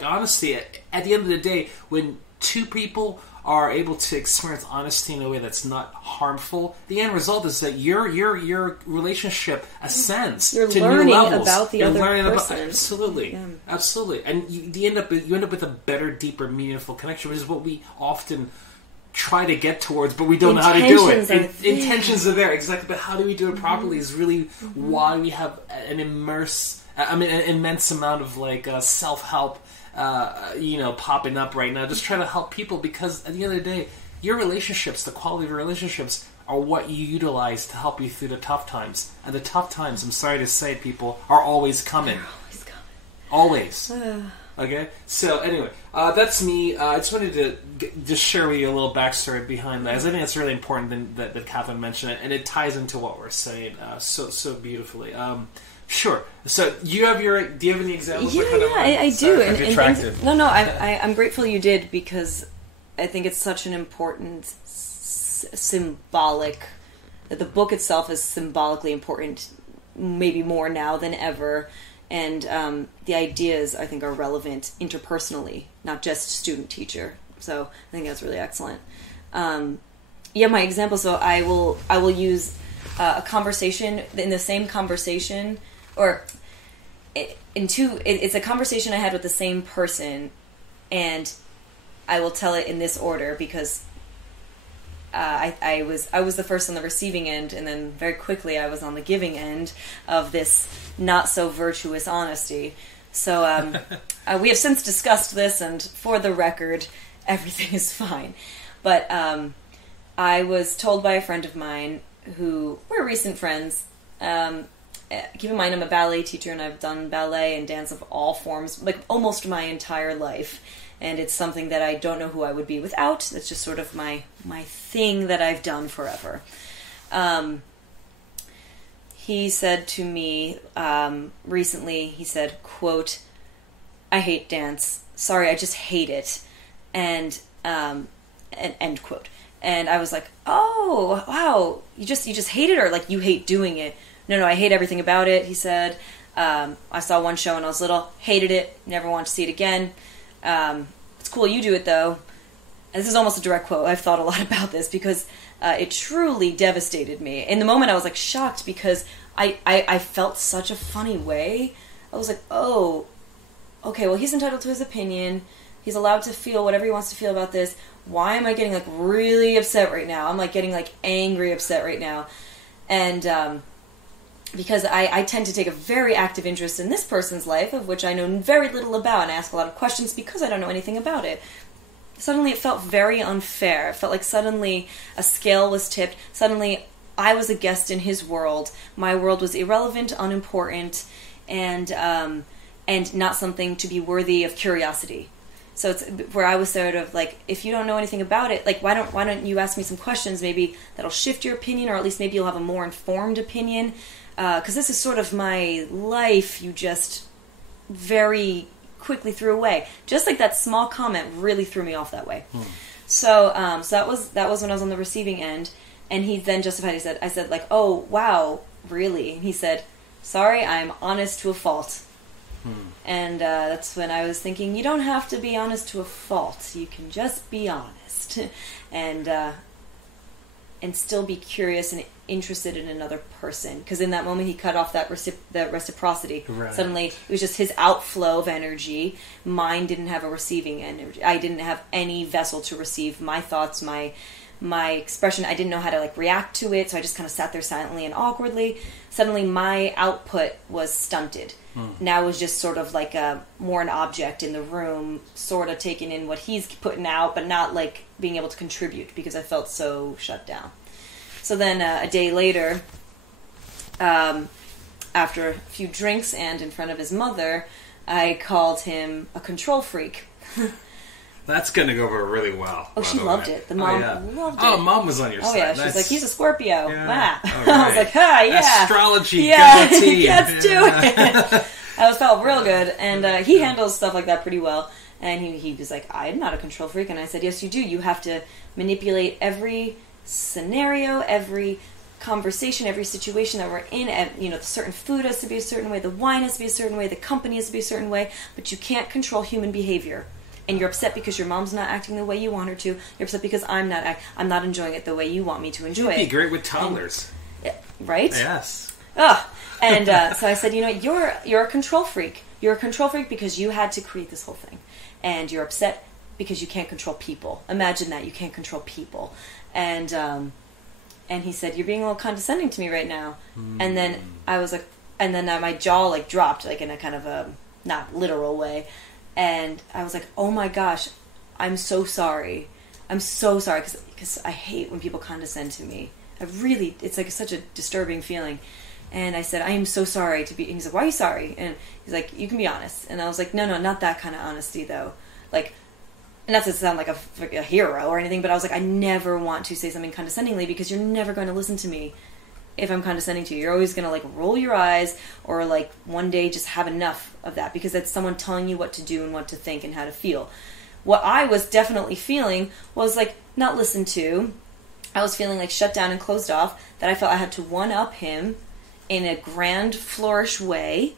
honesty. At the end of the day, when two people are able to experience honesty in a way that's not harmful, the end result is that your relationship ascends You're to learning new levels. About the You're other learning person. Absolutely, absolutely, and you end up with a better, deeper, meaningful connection, which is what we often try to get towards, but we don't know how to do it. Intentions are there, exactly, but how do we do it properly is really why we have an immense amount of self-help popping up right now, just trying to help people, because at the end of the day, your relationships, the quality of your relationships, are what you utilize to help you through the tough times. And the tough times, I'm sorry to say, people, are always coming. They're always coming. Always. Okay? So, anyway, that's me. I just wanted to just share with you a little backstory behind that, because I think it's really important that Catherine mentioned it, and it ties into what we're saying so beautifully. Sure. So, do you have any examples? I do. Attractive. I'm grateful you did, because I think it's such an important symbolic. That the book itself is symbolically important, maybe more now than ever, and the ideas I think are relevant interpersonally, not just student-teacher. So I think that's really excellent. My example. So I will use a conversation in the same conversation. Or it's a conversation I had with the same person, and I will tell it in this order because I was the first on the receiving end, and then very quickly I was on the giving end of this not so virtuous honesty. So we have since discussed this, and for the record, everything is fine. But I was told by a friend of mine who we're recent friends. Keep in mind, I'm a ballet teacher, and I've done ballet and dance of all forms, like almost my entire life. And it's something that I don't know who I would be without. It's just sort of my thing that I've done forever. He said to me recently, he said, quote, "I hate dance. Sorry, I just hate it." And end quote. And I was like, oh, wow, you just hate it, or like you hate doing it? No, I hate everything about it, he said. I saw one show when I was little, hated it, never want to see it again. It's cool you do it, though. And this is almost a direct quote. I've thought a lot about this because it truly devastated me. In the moment, I was like shocked because I felt such a funny way. I was like, oh, okay, well, he's entitled to his opinion. He's allowed to feel whatever he wants to feel about this. why am I getting, like, really upset right now? I'm, like, getting, like, angry upset right now. And, because I tend to take a very active interest in this person's life, of which I know very little about, and ask a lot of questions because I don't know anything about it. Suddenly it felt very unfair. It felt like suddenly a scale was tipped. Suddenly I was a guest in his world. My world was irrelevant, unimportant, and not something to be worthy of curiosity. So it's where I was sort of like, if you don't know anything about it, like, why don't you ask me some questions? Maybe that'll shift your opinion, or at least maybe you'll have a more informed opinion. Because this is sort of my life you just very quickly threw away. Just like that small comment really threw me off that way. So that was when I was on the receiving end. And he then justified, I said like, oh, wow, really? And he said, sorry, I'm honest to a fault. And that's when I was thinking, you don't have to be honest to a fault. You can just be honest. And still be curious and interested in another person. Because in that moment, he cut off that reciprocity. Right. Suddenly, it was just his outflow of energy. Mine didn't have a receiving energy. I didn't have any vessel to receive my thoughts, my expression. I didn't know how to, like, react to it, so I just kind of sat there silently and awkwardly. Suddenly, my output was stunted. Now it was just sort of like more an object in the room, sort of taking in what he's putting out, but not, like, being able to contribute, because I felt so shut down. So then a day later, after a few drinks and in front of his mother, I called him a control freak. That's going to go over really well. Oh, she loved it. The mom loved it. Oh, Mom was on your side. Oh, yeah. She's like, he's a Scorpio. Yeah. Ah. I was like, yeah. Astrology, yeah. guarantee. Let's do it. I felt real good. And he handles stuff like that pretty well. And he was like, I'm not a control freak. And I said, yes, you do. You have to manipulate every scenario, every conversation, every situation that we're in. You know, the certain food has to be a certain way. The wine has to be a certain way. The company has to be a certain way. But you can't control human behavior. And you're upset because your mom's not acting the way you want her to. You're upset because I'm not enjoying it the way you want me to enjoy it. You'd be great with toddlers. Right? Yes. And so I said, you know, you're a control freak. You're a control freak because you had to create this whole thing. And you're upset because you can't control people. Imagine that. You can't control people. And he said, you're being a little condescending to me right now. And then I was like, and then my jaw, like, dropped, like, in a kind of a not literal way. And I was like, oh my gosh, I'm so sorry. I'm so sorry, because I hate when people condescend to me. It's like such a disturbing feeling. And I said, I am so sorry to be, and he's like, why are you sorry? And he's like, you can be honest. And I was like, no, not that kind of honesty though. Like, not to sound like a hero or anything, but I was like, I never want to say something condescendingly, because you're never going to listen to me if I'm condescending to you. You're always going to, like, roll your eyes, or, like, one day just have enough of that, because that's someone telling you what to do and what to think and how to feel. What I was definitely feeling was, like, not listened to. I was feeling, like, shut down and closed off, that I felt I had to one-up him in a grand flourish way,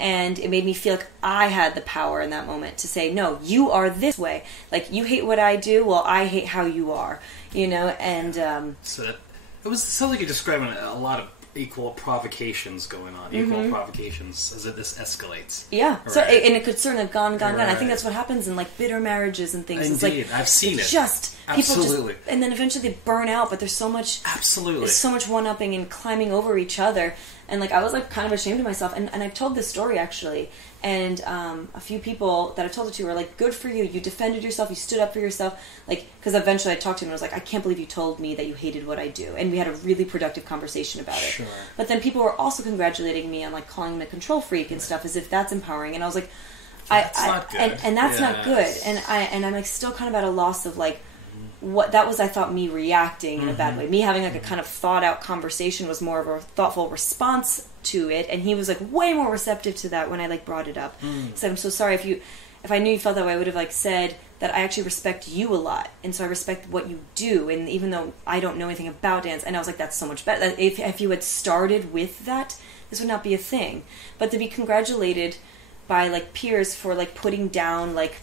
and it made me feel like I had the power in that moment to say, no, you are this way. Like, you hate what I do, well, I hate how you are, you know, and So it sounds like you're describing a lot of equal provocations going on, equal provocations as this escalates. Yeah, right. So and it could certainly have gone. Right. I think that's what happens in, like, bitter marriages and things. Indeed, It's like, I've seen it. Just Absolutely. people and then eventually they burn out. But there's so much. Absolutely. There's so much one-upping and climbing over each other. And, like, I was, like, kind of ashamed of myself. And I've told this story, actually. And a few people that I told it to were like, good for you. You defended yourself. You stood up for yourself. Like, because eventually I talked to him and I was like, I can't believe you told me that you hated what I do. And we had a really productive conversation about it. Sure. But then people were also congratulating me on, like, calling me a control freak and stuff, as if that's empowering. And I was like, that's not good. And that's not good. And I'm, like, still kind of at a loss of, like, what that was. I thought me reacting in a bad way. Me having, like, a kind of thought out conversation was more of a thoughtful response to it, and he was, like, way more receptive to that when I, like, brought it up. He said, I'm so sorry. If I knew you felt that way, I would have, like, said that I actually respect you a lot, and so I respect what you do, and even though I don't know anything about dance, and I was like, that's so much better. If you had started with that, this would not be a thing. But to be congratulated by, like, peers for, like, putting down, like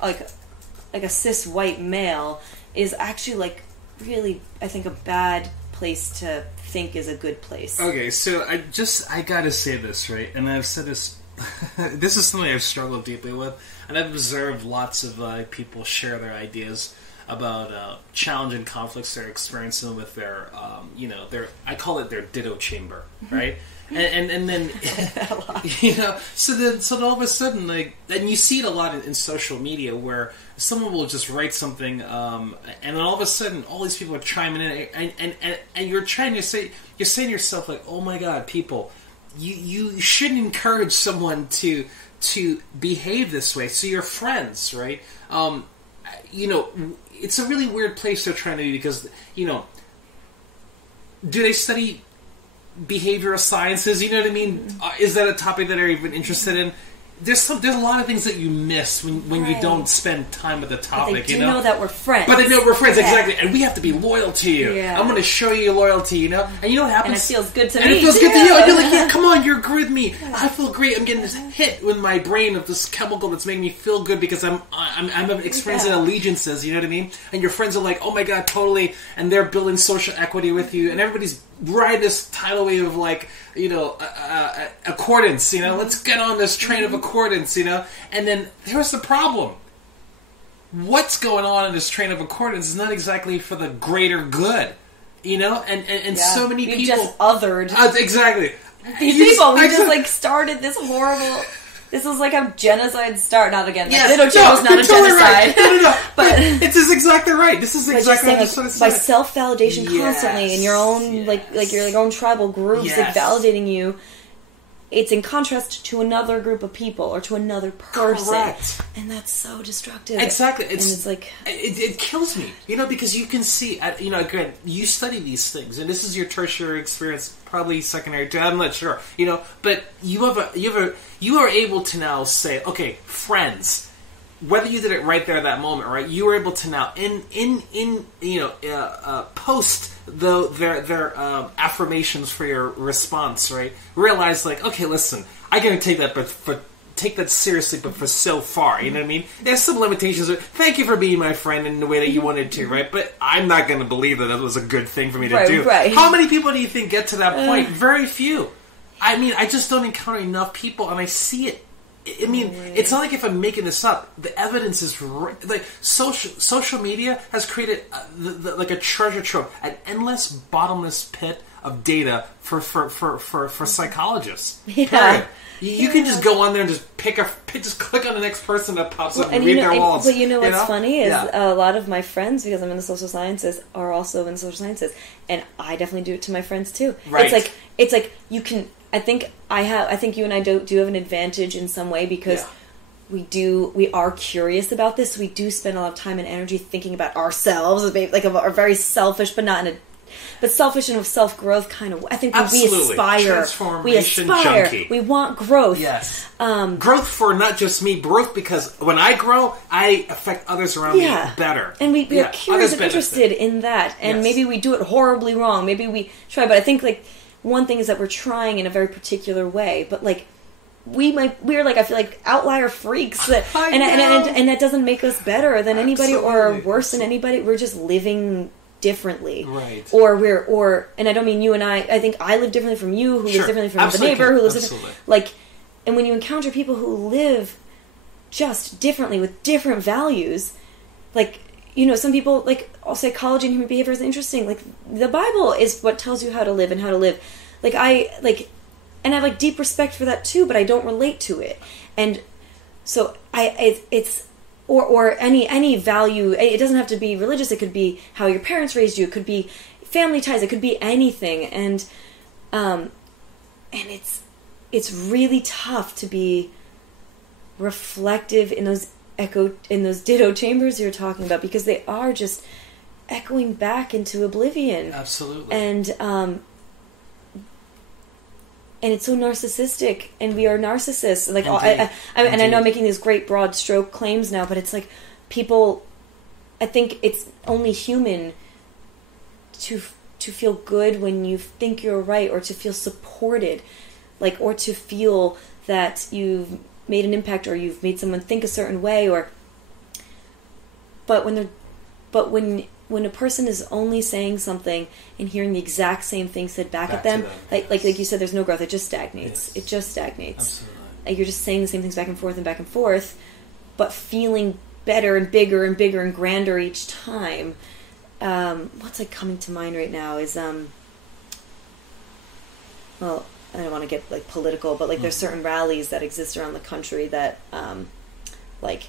a cis white male is actually, like, really, I think, a bad place to think is a good place. Okay, so I gotta say this, right? And I've said this, this is something I've struggled deeply with, and I've observed lots of people share their ideas challenging conflicts they're experiencing with their I call it their ditto chamber, right? And then so then all of a sudden, like, and you see it a lot in social media where someone will just write something, and then all of a sudden all these people are chiming in, and you're saying to yourself, like, oh my God, people, you shouldn't encourage someone to behave this way. So your friends, right? It's a really weird place they're trying to be, because do they study behavioral sciences? You know what I mean? Is that a topic that they're even interested in? There's a lot of things that you miss when you don't spend time with the topic. But they do know that we're friends. But they know we're friends, exactly, and we have to be loyal to you. Yeah. I'm going to show you loyalty, And you know what happens? And it feels good to me. And it feels good to you. And you're like, yeah, come on, you're agree with me. I feel great. I'm getting this hit with my brain of this chemical that's making me feel good because I'm experiencing allegiances. You know what I mean? And your friends are like, oh my God, totally. And they're building social equity with you, and everybody's riding this tidal wave of, like, accordance. Let's get on this train of accordance. And then here's the problem. What's going on in this train of accordance is not exactly for the greater good. And so many people just othered exactly these people. We just started this horrible. This was like a genocide start. Not again. Little was not a totally genocide. Right. No. But this is exactly right. This is exactly what I just want to say. By self-validation constantly in your own like your own tribal groups, validating you. It's in contrast to another group of people or to another person. Correct. And that's so destructive. Exactly. It's like... It kills me, because you can see, again, you study these things, and this is your tertiary experience, probably secondary too, I'm not sure, but you are able to now say, okay, friends, whether you did it right there at that moment, right, you were able to now, post their affirmations for your response, right? Realize, like, okay, listen, I gotta take that, but take that seriously, but for so far, you know what I mean? There's some limitations. Thank you for being my friend in the way that you wanted to, right? But I'm not gonna believe that was a good thing for me to do. Right. How many people do you think get to that point? Very few. I mean, I just don't encounter enough people, and I see it. I mean, it's not like if I'm making this up. The evidence is like social media has created like a treasure trove, an endless, bottomless pit of data for psychologists. Yeah. You can just go on there and just click on the next person that pops up and read their walls. But what's funny is a lot of my friends, because I'm in the social sciences, are also in the social sciences, and I definitely do it to my friends too. Right. It's like you can. I think you and I do have an advantage in some way because we are curious about this. We do spend a lot of time and energy thinking about ourselves, like are very selfish, but not in a selfish and of self-growth kind of way. I think we aspire. Junkie. We want growth. Yes. Growth for not just me, growth because when I grow, I affect others around me better. And we are curious and interested in that. And maybe we do it horribly wrong. Maybe we try, but I think one thing is that we're trying in a very particular way, but we're I feel like outlier freaks that, and that doesn't make us better than anybody or worse than anybody. We're just living differently, right? Or and I don't mean you and I. I think I live differently from you, who lives differently from the neighbor, who lives differently. And when you encounter people who live just differently with different values, some people psychology and human behavior is interesting. The Bible is what tells you how to live and how to live. And I have deep respect for that too, but I don't relate to it. And so it's any value. It doesn't have to be religious. It could be how your parents raised you. It could be family ties. It could be anything. And it's really tough to be reflective in those ditto chambers you're talking about, because they are just echoing back into oblivion. Absolutely. And it's so narcissistic, and we are narcissists. And I know I'm making these great broad stroke claims now, but it's people. I think it's only human to feel good when you think you're right, or to feel supported, or to feel that you've made an impact, or you've made someone think a certain way, but when a person is only saying something and hearing the exact same thing said back at them, like you said, there's no growth. It just stagnates. It just stagnates. Absolutely. You're just saying the same things back and forth, but feeling better and bigger and bigger and grander each time. What's like coming to mind right now is well, I don't want to get like political, but like there's certain rallies that exist around the country that like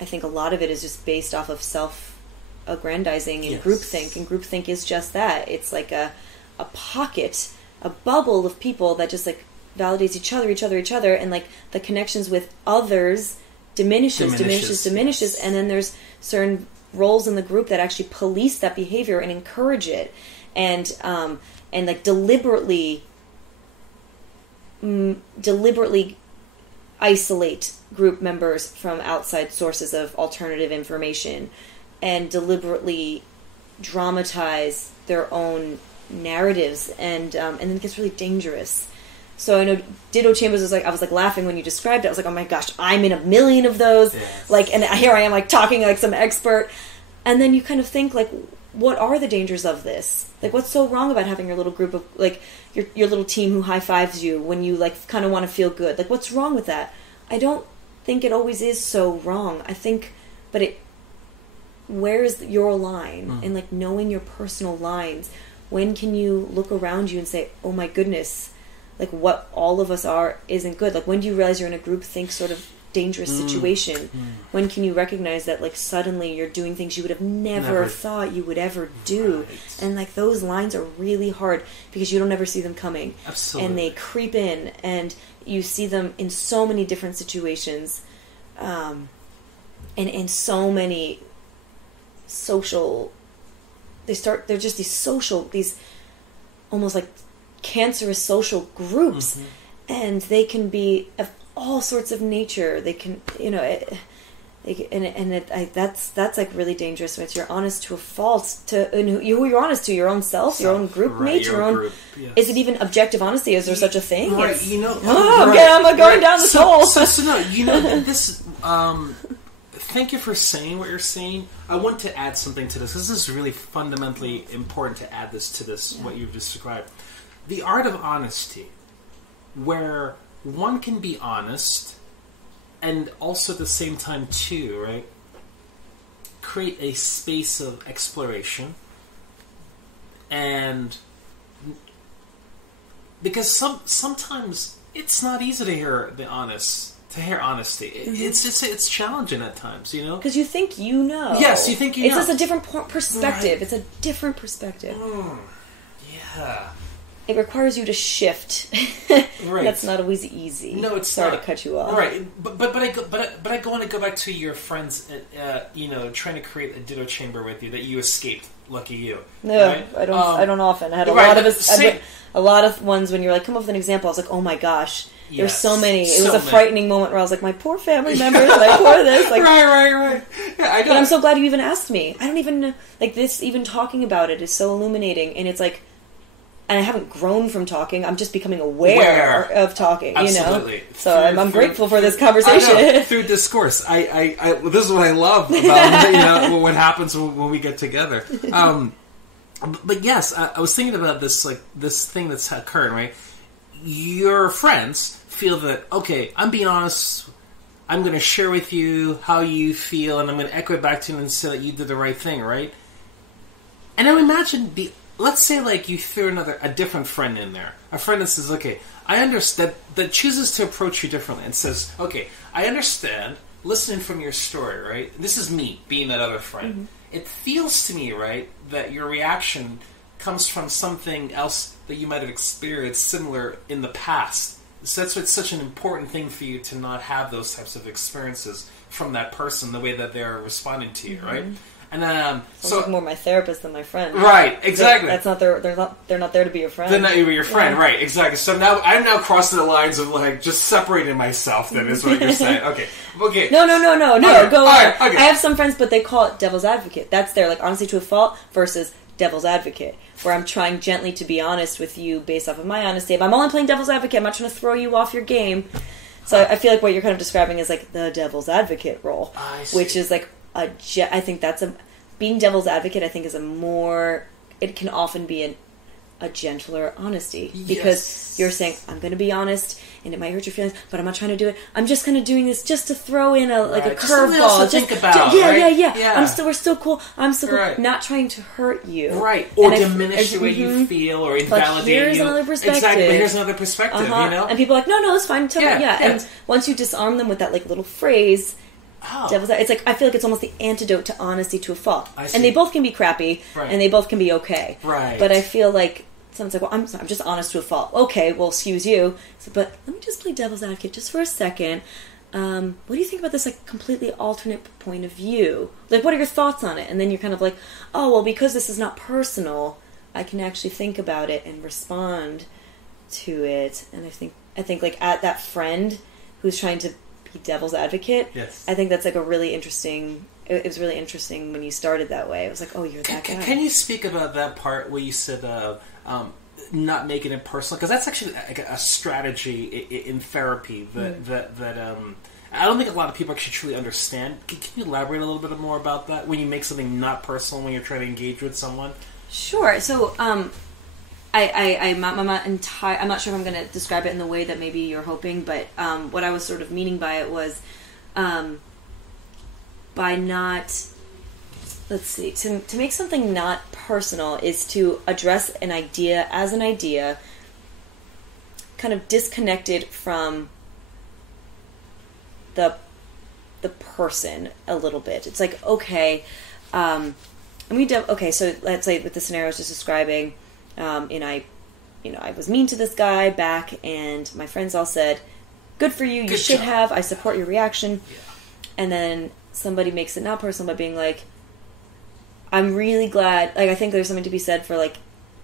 I think a lot of it is just based off of self-aggrandizing and groupthink, and groupthink is just that. It's like a pocket, a bubble of people that just like validates each other, and like the connections with others diminishes, and then there's certain roles in the group that actually police that behavior and encourage it, and like deliberately isolate group members from outside sources of alternative information, and deliberately dramatize their own narratives, and then it gets really dangerous. So I know Ditto Chambers was like, I was like laughing when you described it. I was like, oh my gosh, I'm in a million of those. Yes. Like, and here I am like talking like some expert. And then you kind of think like, what are the dangers of this? Like, what's so wrong about having your little group of like your little team who high fives you when you like kind of want to feel good? Like, what's wrong with that? I don't think it always is so wrong. I think, but where's your line? And like knowing your personal lines. When can you look around you and say, oh my goodness, like what all of us are isn't good? Like when do you realize you're in a group think sort of dangerous situation? When can you recognize that like suddenly you're doing things you would have never thought you would ever do? Right. And like those lines are really hard because you don't ever see them coming. Absolutely. And they creep in, and you see them in so many different situations, and in so many social, they're just these almost like cancerous social groups, and they can be of all sorts of nature. They can, that's like really dangerous when it's you're honest to a fault, and who you're honest to, your own self, your own group mate, your own group, yes. Is it even objective honesty? Is there such a thing? Right, I'm going down this hole. So no, this. Thank you for saying what you're saying. I want to add something to this. This is really fundamentally important to add this to this, what you've described. The art of honesty, where one can be honest and also at the same time too, right, create a space of exploration. And because sometimes it's not easy to hear honesty. It's challenging at times, because you think you know. Yes, you think you know. It's just a different perspective. Right. It's a different perspective. Yeah. It requires you to shift. Right. That's not always easy. No, it's Sorry not. to cut you off. Right, but I want to go back to your friends. Trying to create a ditto chamber with you that you escaped. Lucky you. No, right? I don't often. I had a lot of ones when you're like, come up with an example. I was like, oh my gosh. Yes, there's so many. It was a frightening moment where I was like, my poor family members, like, poor this. Like, right. Yeah, I know. But I'm so glad you even asked me. I don't even know. Like, this, even talking about it is so illuminating. And it's like, and I haven't grown from talking. I'm just becoming aware of talking, Absolutely. So I'm grateful for this conversation. Through discourse. This is what I love about, what happens when we get together. But yes, I was thinking about this, like, this thing that's occurring, right? Your friends feel that, okay, I'm being honest, I'm going to share with you how you feel, and I'm going to echo it back to you and say that you did the right thing, right? And I imagine, let's say like you threw a different friend in there. A friend that says, okay, I understand, that chooses to approach you differently and says, okay, I understand, listening from your story, right? This is me, being that other friend. Mm-hmm. It feels to me, right, that your reaction comes from something else that you might have experienced similar in the past. So that's why it's such an important thing for you to not have those types of experiences from that person, the way that they're responding to you, right? And so like more my therapist than my friend, right? Exactly. That's not they're not there to be your friend. They're not to be your friend, right? Exactly. So now I'm crossing the lines of like just separating myself. Then is what you're saying. Okay. No. Okay. Go on. Right, okay. I have some friends, but they call it devil's advocate. That's their like honesty to a fault versus devil's advocate, where I'm trying gently to be honest with you based off of my honesty. If I'm only playing devil's advocate, I'm not trying to throw you off your game. So I feel like what you're kind of describing is like the devil's advocate role, which is like I think that's being devil's advocate. I think is it can often be a gentler honesty, because you're saying, I'm going to be honest, and it might hurt your feelings, but I'm not trying to do it. I'm just kind of doing this just to throw in a curveball. Think about, yeah. We're still cool. I'm still cool. Not trying to hurt you, right? Or diminish the way you feel, or invalidate but here's another perspective. Exactly. But here's another perspective. You know, and people are like, no, it's fine. Tell me, And once you disarm them with that like little phrase. It's like, I feel like it's almost the antidote to honesty to a fault. And they both can be crappy, and they both can be okay. Right. But I feel like someone's like, well, I'm just honest to a fault. Okay, well, excuse you. So, but let me just play devil's advocate just for a second. What do you think about this like completely alternate point of view? Like, what are your thoughts on it? And then you're kind of like, oh, well, because this is not personal, I can actually think about it and respond to it. And I think like at that friend who's trying to devil's advocate. Yes. I think that's like a really interesting. It was really interesting when you started that way. It was like, oh, you're that guy. Can you speak about that part where you said not making it personal? Because that's actually a strategy in therapy that I don't think a lot of people actually truly understand. Can you elaborate a little bit more about that? When you make something not personal when you're trying to engage with someone. Sure. So I'm not sure if I'm going to describe it in the way that maybe you're hoping, but what I was sort of meaning by it was by not, let's see, to make something not personal is to address an idea as an idea, kind of disconnected from the person a little bit. It's like, okay, so let's say with the scenario I was just describing, and I was mean to this guy back, and my friends all said, good for you, you should have, I support your reaction. Yeah. And then somebody makes it not personal by being like, I'm really glad, like, I think there's something to be said for, like,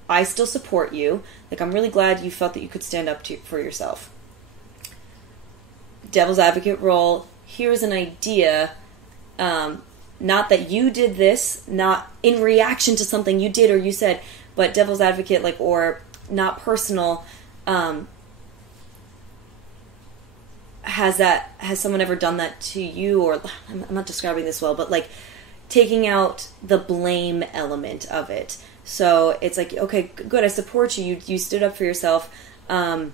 I still support you. Like, I'm really glad you felt that you could stand up for yourself. Devil's advocate role, here's an idea, not that you did this, not in reaction to something you did or you said, but devil's advocate, like, or not personal, has someone ever done that to you? Or I'm not describing this well, but like taking out the blame element of it. So it's like, okay, good, I support you. You stood up for yourself. Like,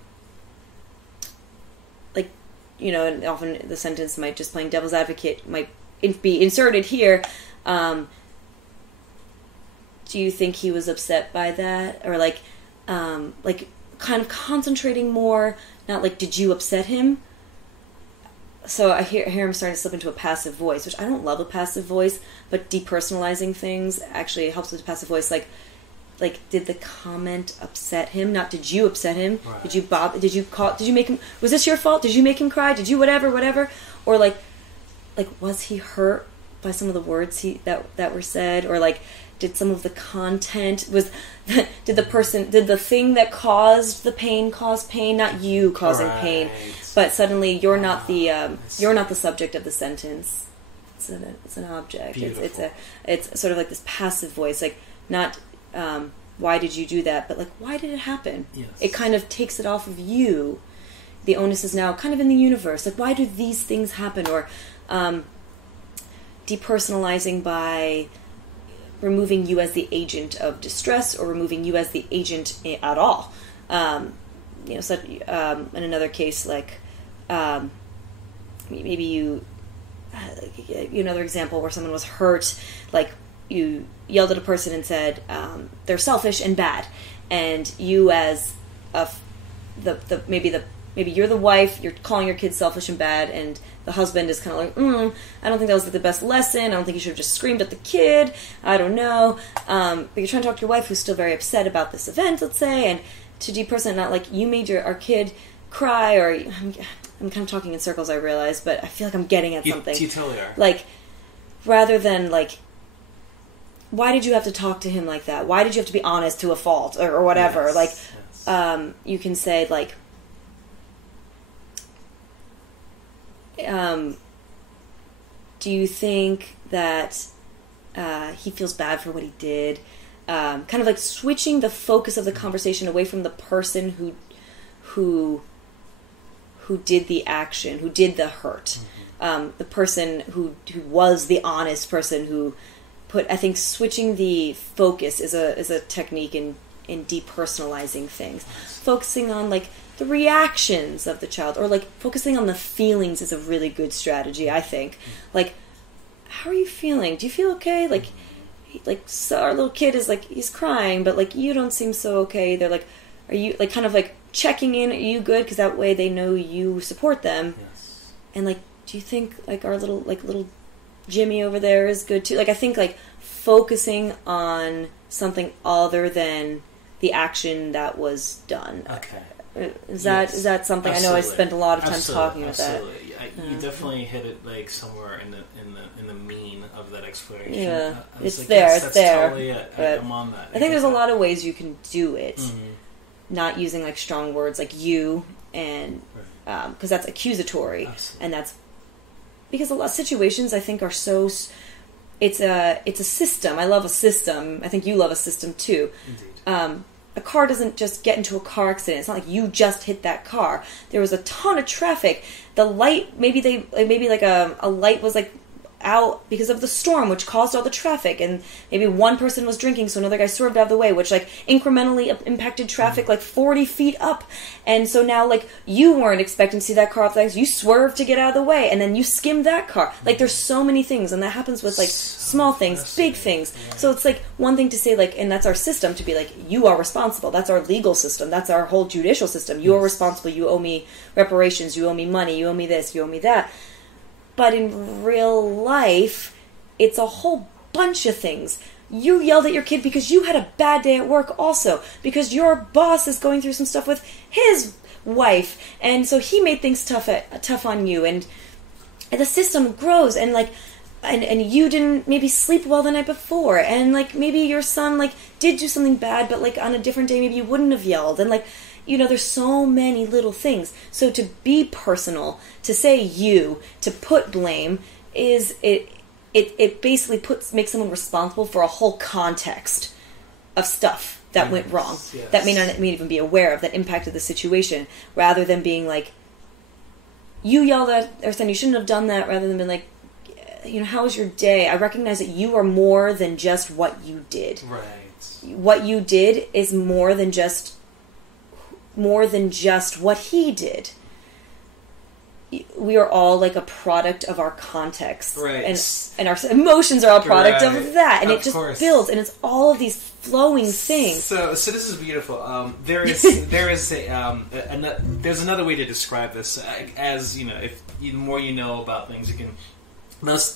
you know, and often the sentence might just playing devil's advocate might be inserted here. Do you think he was upset by that? Or like kind of concentrating more, not like, did you upset him? So I hear him starting to slip into a passive voice, which I don't love a passive voice, but depersonalizing things actually helps with a passive voice. Like, did the comment upset him? Not did you upset him? Right. Did you make him, was this your fault? Did you make him cry? Did you whatever? Or like was he hurt by some of the words that were said? Or like, did some of the content did the thing that caused the pain cause pain? Not you causing pain, but suddenly you're not the subject of the sentence. It's an object. Beautiful. It's sort of like this passive voice, like not why did you do that, but like why did it happen? Yes. It kind of takes it off of you. The onus is now kind of in the universe. Like, why do these things happen? Or depersonalizing by removing you as the agent of distress, or removing you as the agent at all. In another case, like maybe you another example where someone was hurt, like you yelled at a person and said they're selfish and bad, and you as maybe you're the wife, you're calling your kids selfish and bad, and the husband is kind of like, I don't think that was the best lesson. I don't think you should have just screamed at the kid. I don't know. But you're trying to talk to your wife who's still very upset about this event, let's say, and to depersonalize, not like you made our kid cry, or I'm kind of talking in circles, I realize, but I feel like I'm getting at something. You totally are. Like, rather than like, why did you have to talk to him like that? Why did you have to be honest to a fault or whatever? Yes, like, you can say like, do you think that he feels bad for what he did? Kind of like switching the focus of the conversation away from the person who did the action, who did the hurt. Mm-hmm. The person who was the honest person who put. I think switching the focus is a technique in in depersonalizing things. Focusing on like the reactions of the child, or like focusing on the feelings is a really good strategy, I think. Like, how are you feeling? Do you feel okay? Like so our little kid is like, he's crying, but like you don't seem so okay. They're like, are you like kind of like checking in? Are you good? Because that way they know you support them. Yes. And like, do you think like our little Jimmy over there is good too? Like, I think like focusing on something other than the action that was done. Okay. Is that something? Absolutely. I know I spent a lot of time talking about that. You definitely hit it like somewhere in the mean of that exploration. Yeah, it's like, there. yes, It's that's there. Totally it. I'm on that. I think there's a lot of ways you can do it, Mm-hmm. not using like strong words like you and because that's accusatory. Absolutely. And that's because a lot of situations I think are so. It's a system. I love a system. I think you love a system too. Indeed. A car doesn't just get into a car accident. It's not like you just hit that car. There was a ton of traffic. The light, maybe like a light was like out because of the storm, which caused all the traffic, and maybe one person was drinking, so another guy swerved out of the way, which like incrementally impacted traffic like 40 feet up. And so now like you weren't expecting to see that car off the exit. You swerved to get out of the way, and then you skimmed that car. Like there's so many things, and that happens with like small things, big things. So it's like one thing to say like, and that's our system, to be like, you are responsible. That's our legal system. That's our whole judicial system. You are responsible. You owe me reparations. You owe me money. You owe me this. You owe me that. But in real life, it's a whole bunch of things. You yelled at your kid because you had a bad day at work also. Because your boss is going through some stuff with his wife. And so he made things tough on you. And the system grows. And like, and you didn't maybe sleep well the night before. And like, maybe your son like did do something bad, but like on a different day, maybe you wouldn't have yelled. And like, you know, there's so many little things. So to be personal, to say you, to put blame, is it basically makes someone responsible for a whole context of stuff that went wrong, that may not even be aware of, that impacted the situation, rather than being like, you yelled at our son, you shouldn't have done that, rather than being like, you know, how was your day? I recognize that you are more than just what you did. Right. What you did is more than just what he did. We are all like a product of our context, right? And our emotions are all a product of that, and it just builds, and it's all of these flowing things. So this is beautiful. There's another way to describe this, as you know, if the more you know about things, you can.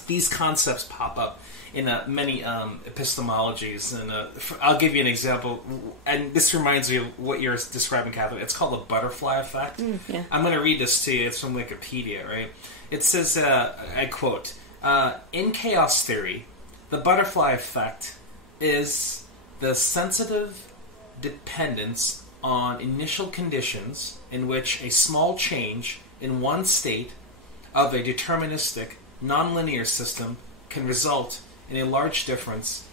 These concepts pop up in many epistemologies, and I'll give you an example, and this reminds me of what you're describing, Catherine. It's called the butterfly effect. Yeah. I'm going to read this to you. It's from Wikipedia, right? It says, I quote, in chaos theory, the butterfly effect is the sensitive dependence on initial conditions in which a small change in one state of a deterministic, nonlinear system can result in a large difference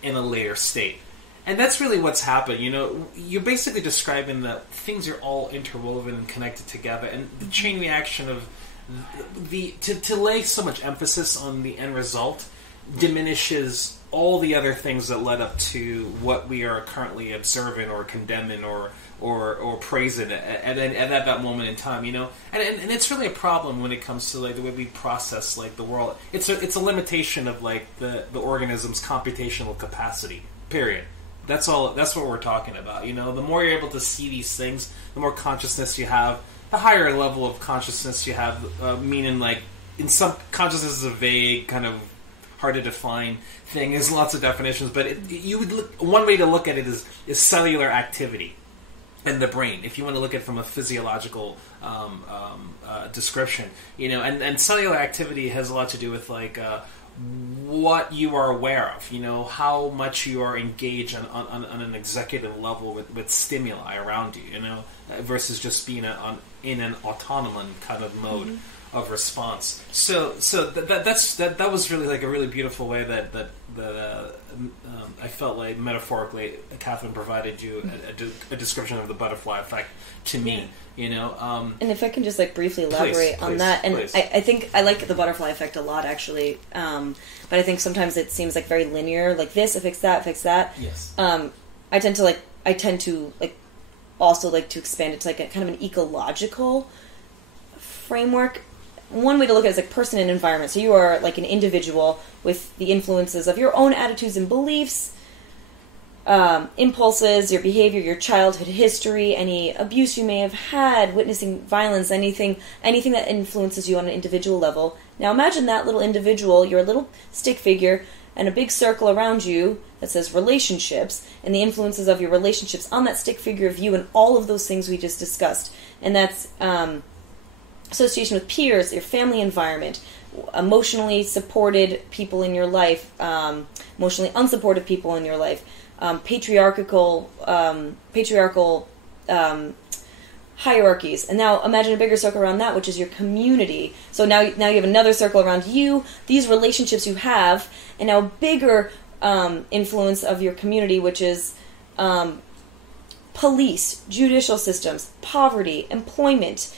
in a later state. And that's really what's happened. You know, you're basically describing that things are all interwoven and connected together, and the chain reaction of to lay so much emphasis on the end result diminishes all the other things that led up to what we are currently observing or condemning or praising at that moment in time, you know, and it's really a problem when it comes to like the way we process like the world. It's a limitation of like the organism's computational capacity. Period. That's all. That's what we're talking about. You know, the more you're able to see these things, the more consciousness you have, the higher level of consciousness you have. Meaning, like in some consciousness is a vague kind of hard to define thing. There's lots of definitions, but one way to look at it is cellular activity in the brain, if you want to look at it from a physiological description, you know, and cellular activity has a lot to do with like what you are aware of, you know, how much you are engaged on an executive level with stimuli around you, you know, versus just being in an autonomous kind of mode of response. So that was really like a really beautiful way that I felt like metaphorically Catherine provided you a description of the butterfly effect to me, you know. And if I can just like briefly elaborate on that, and I think I like the butterfly effect a lot actually, but I think sometimes it seems like very linear, like this affects that. Yes. I tend to like I tend to also like to expand it to like a kind of an ecological framework. One way to look at it is like person and environment. So you are like an individual with the influences of your own attitudes and beliefs, impulses, your behavior, your childhood history, any abuse you may have had, witnessing violence, anything that influences you on an individual level. Now imagine that little individual, you're a little stick figure, and a big circle around you that says relationships, and the influences of your relationships on that stick figure of you and all of those things we just discussed. And that's association with peers, your family environment, emotionally supported people in your life, emotionally unsupported people in your life, patriarchal hierarchies. And now imagine a bigger circle around that, which is your community. So now you have another circle around you, these relationships you have, and now a bigger influence of your community, which is police, judicial systems, poverty, employment,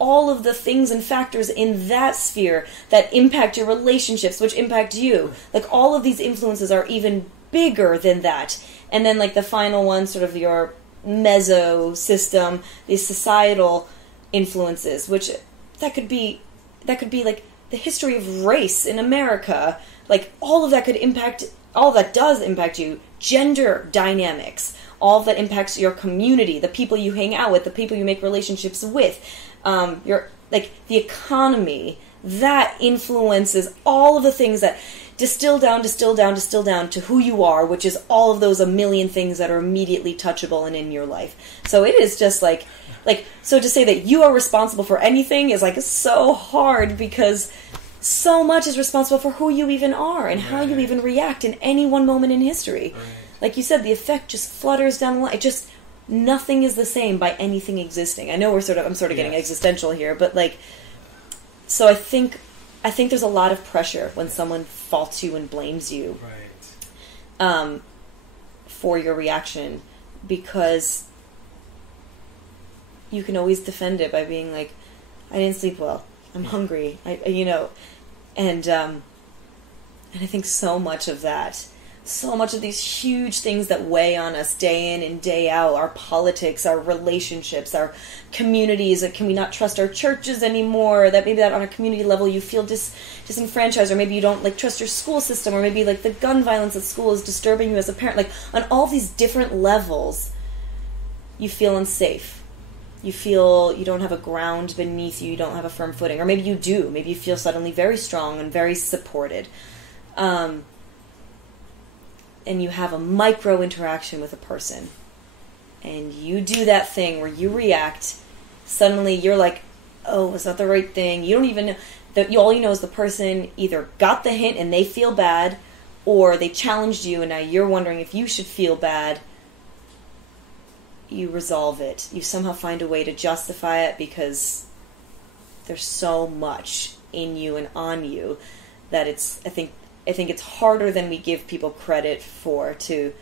all of the things and factors in that sphere that impact your relationships, which impact you. Like all of these influences are even bigger than that. And then like the final one, sort of your meso system, these societal influences, which that could be like the history of race in America. Like all of that could impact, all of that does impact you. Gender dynamics, all of that impacts your community, the people you hang out with, the people you make relationships with, your like the economy. That influences all of the things that distill down to who you are, which is all of those a million things that are immediately touchable and in your life. So it is just like so to say that you are responsible for anything is like so hard, because so much is responsible for who you even are and how you even react in any one moment in history. Right. Like you said, the effect just flutters down the line. It just, nothing is the same by anything existing. I know I'm sort of getting existential here, but like, so I think there's a lot of pressure when someone faults you and blames you for your reaction, because you can always defend it by being like, I didn't sleep well, I'm hungry, and I think so much of these huge things that weigh on us day in and day out, our politics, our relationships, our communities, can we not trust our churches anymore, that maybe that on a community level you feel disenfranchised, or maybe you don't trust your school system, or maybe the gun violence at school is disturbing you as a parent, on all these different levels you feel unsafe. You feel you don't have a ground beneath you, you don't have a firm footing, or maybe you do, maybe you feel suddenly very strong and very supported. And you have a micro interaction with a person, and you do that thing where you react. Suddenly you're like, oh, is that the right thing? You don't even know. All you know is the person either got the hint and they feel bad, or they challenged you and now you're wondering if you should feel bad. You resolve it. You somehow find a way to justify it, because there's so much in you and on you that I think it's harder than we give people credit for to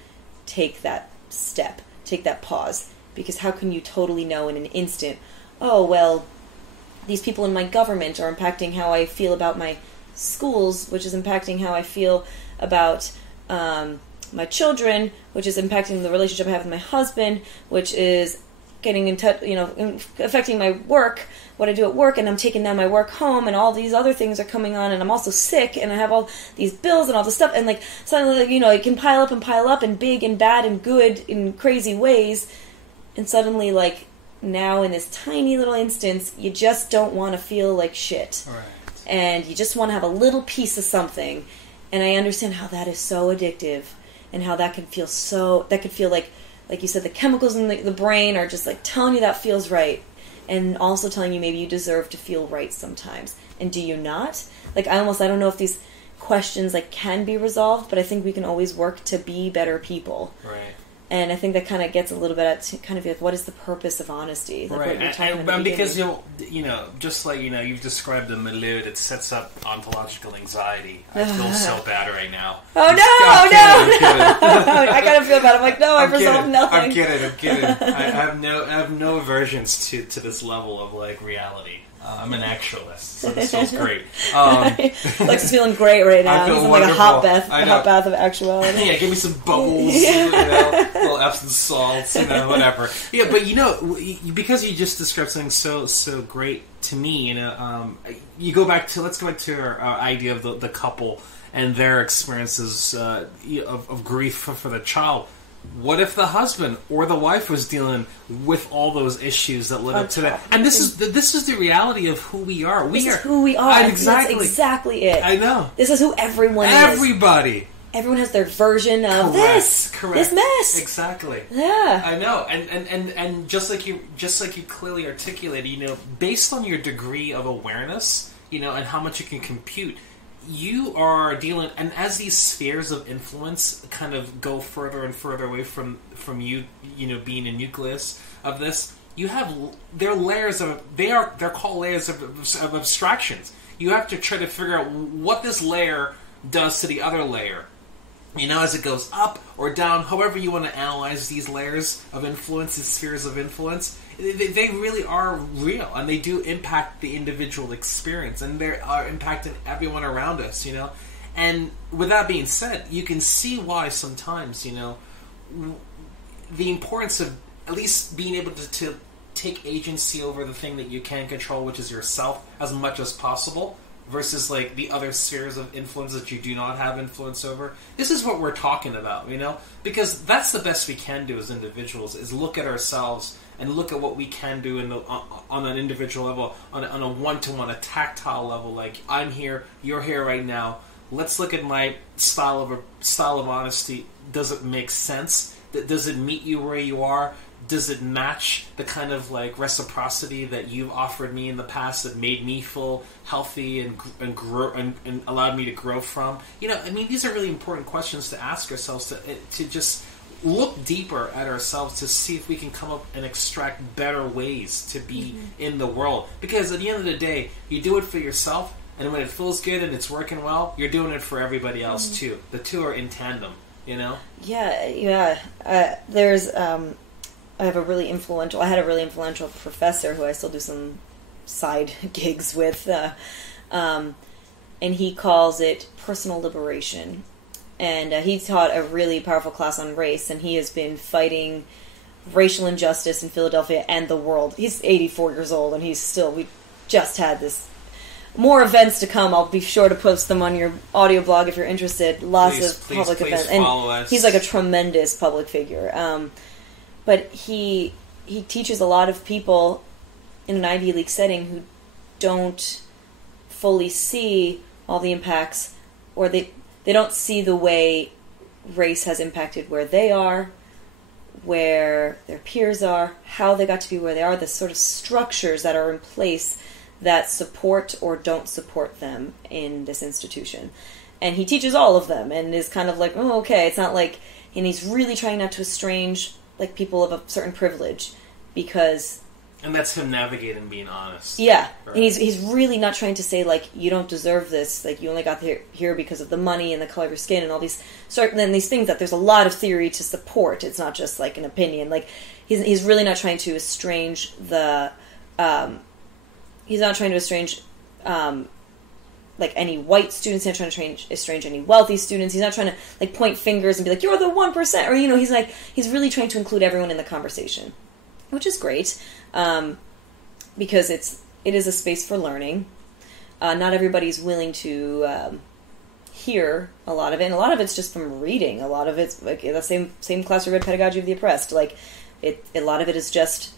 take that step, take that pause. Because how can you totally know in an instant, oh, well, these people in my government are impacting how I feel about my schools, which is impacting how I feel about my children, which is impacting the relationship I have with my husband, which is getting in touch, affecting my work, what I do at work, and I'm taking down my work home, and all these other things are coming on, and I'm also sick, and I have all these bills and all this stuff, and suddenly, it can pile up and big and bad and good in crazy ways, and suddenly, now in this tiny little instance, you just don't want to feel like shit. Right. And you just want to have a little piece of something, and I understand how that is so addictive, and how that can feel like you said, the chemicals in the brain are just telling you that feels right, and also telling you maybe you deserve to feel right sometimes. And do you not? I don't know if these questions can be resolved, but I think we can always work to be better people. Right. And I think that kind of gets a little bit at kind of what is the purpose of honesty? Right. And because just you've described the milieu that sets up ontological anxiety. I feel so bad right now. Oh no! I kind of feel bad. I'm like, no, I've resolved nothing. I'm kidding. I have no aversions to this level of reality. I'm an actualist, so this feels great. Lex is feeling great right now. I feel He's wonderful. like a hot bath of actuality. Yeah, give me some bubbles, little Epsom salts, whatever. Yeah, but because you just described something so great to me, let's go back to our idea of the couple and their experiences of grief for the child. What if the husband or the wife was dealing with all those issues that led up to that? And this is the reality of who we are. This is who we are. Exactly. That's exactly it. I know. This is who everyone is. Everybody. Everyone has their version of this mess. Exactly. Yeah. I know. And just like you clearly articulated, based on your degree of awareness, and how much you can compute, you are dealing, and as these spheres of influence kind of go further and further away from you, being a nucleus of this, they're called layers of abstractions. You have to try to figure out what this layer does to the other layer. As it goes up or down, however you want to analyze these layers of influence, these spheres of influence, they really are real, and they do impact the individual experience, and they are impacting everyone around us, And with that being said, you can see why sometimes, the importance of at least being able to take agency over the thing that you can control, which is yourself, as much as possible, versus like the other spheres of influence that you do not have influence over. This is what we're talking about, because that's the best we can do as individuals, is look at ourselves and look at what we can do on an individual level, on a one-to-one, a tactile level. Like, I'm here, you're here right now. Let's look at my style of honesty. Does it make sense? Does it meet you where you are? Does it match the kind of like reciprocity that you've offered me in the past that made me feel healthy and grow and allowed me to grow from? These are really important questions to ask ourselves, to just look deeper at ourselves, to see if we can come up and extract better ways to be in the world. Because at the end of the day, you do it for yourself, and when it feels good and it's working well, you're doing it for everybody else too. The two are in tandem, Yeah. I had a really influential professor who I still do some side gigs with, and he calls it personal liberation. And he taught a really powerful class on race, and he has been fighting racial injustice in Philadelphia and the world. He's 84 years old, and we just had this. More events to come. I'll be sure to post them on your audio blog if you're interested. Lots of public events. And he's like a tremendous public figure. But he teaches a lot of people in an Ivy League setting who don't fully see all the impacts, or they don't see the way race has impacted where they are, where their peers are, how they got to be where they are, the sort of structures that are in place that support or don't support them in this institution. And he teaches all of them and is kind of like, oh, okay, it's not like... And he's really trying not to estrange like people of a certain privilege, because... And that's him navigating being honest. Yeah. Right. And he's really not trying to say, like, you don't deserve this, like, you only got here because of the money and the color of your skin and all these these things that there's a lot of theory to support. It's not just, like, an opinion. Like, he's really not trying to estrange the... he's not trying to estrange, like, any white students. He's not trying to estrange any wealthy students. He's not trying to, like, point fingers and be like, you're the 1%. Or, he's really trying to include everyone in the conversation, which is great. Because it is a space for learning. Not everybody's willing to hear a lot of it, and a lot of it's just from reading. A lot of it's like the same class we read Pedagogy of the Oppressed. Like a lot of it is just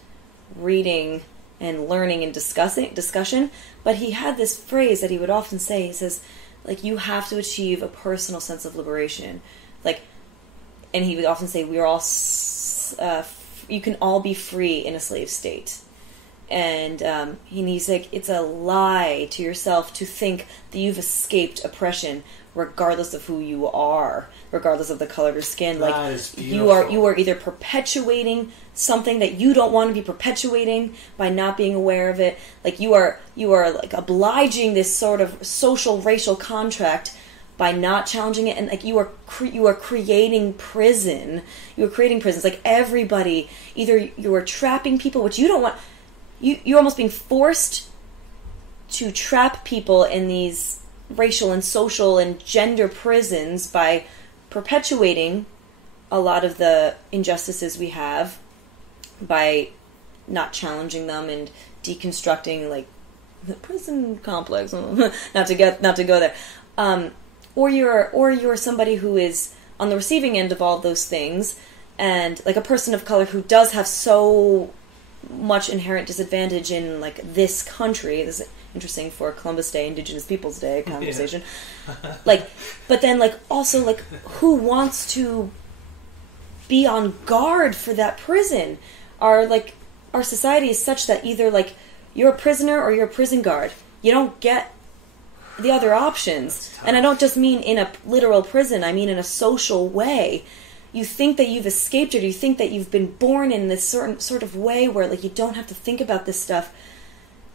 reading and learning and discussion. But he had this phrase that he would often say. He says, like, you have to achieve a personal sense of liberation. Like, and he would often say, we are all. You can all be free in a slave state. And he's like, it's a lie to yourself to think that you've escaped oppression, regardless of who you are, regardless of the color of your skin. That like, is beautiful. you are either perpetuating something that you don't want to be perpetuating by not being aware of it. Like, you are like obliging this sort of social racial contract by not challenging it, and like you are creating prison. You are creating prisons. Like, everybody, either you are trapping people, which you don't want. You're almost being forced to trap people in these racial and social and gender prisons by perpetuating a lot of the injustices we have by not challenging them and deconstructing like the prison complex. not to go there. Or you're somebody who is on the receiving end of all of those things, and like a person of color who does have so much inherent disadvantage in like this country. This is interesting for Columbus Day, Indigenous Peoples Day conversation. Like, but then like also like who wants to be on guard for that prison? Our society is such that either like you're a prisoner or you're a prison guard. You don't get the other options. And I don't just mean in a literal prison, I mean in a social way. You think that you've escaped it, or you think that you've been born in this certain sort of way where like you don't have to think about this stuff,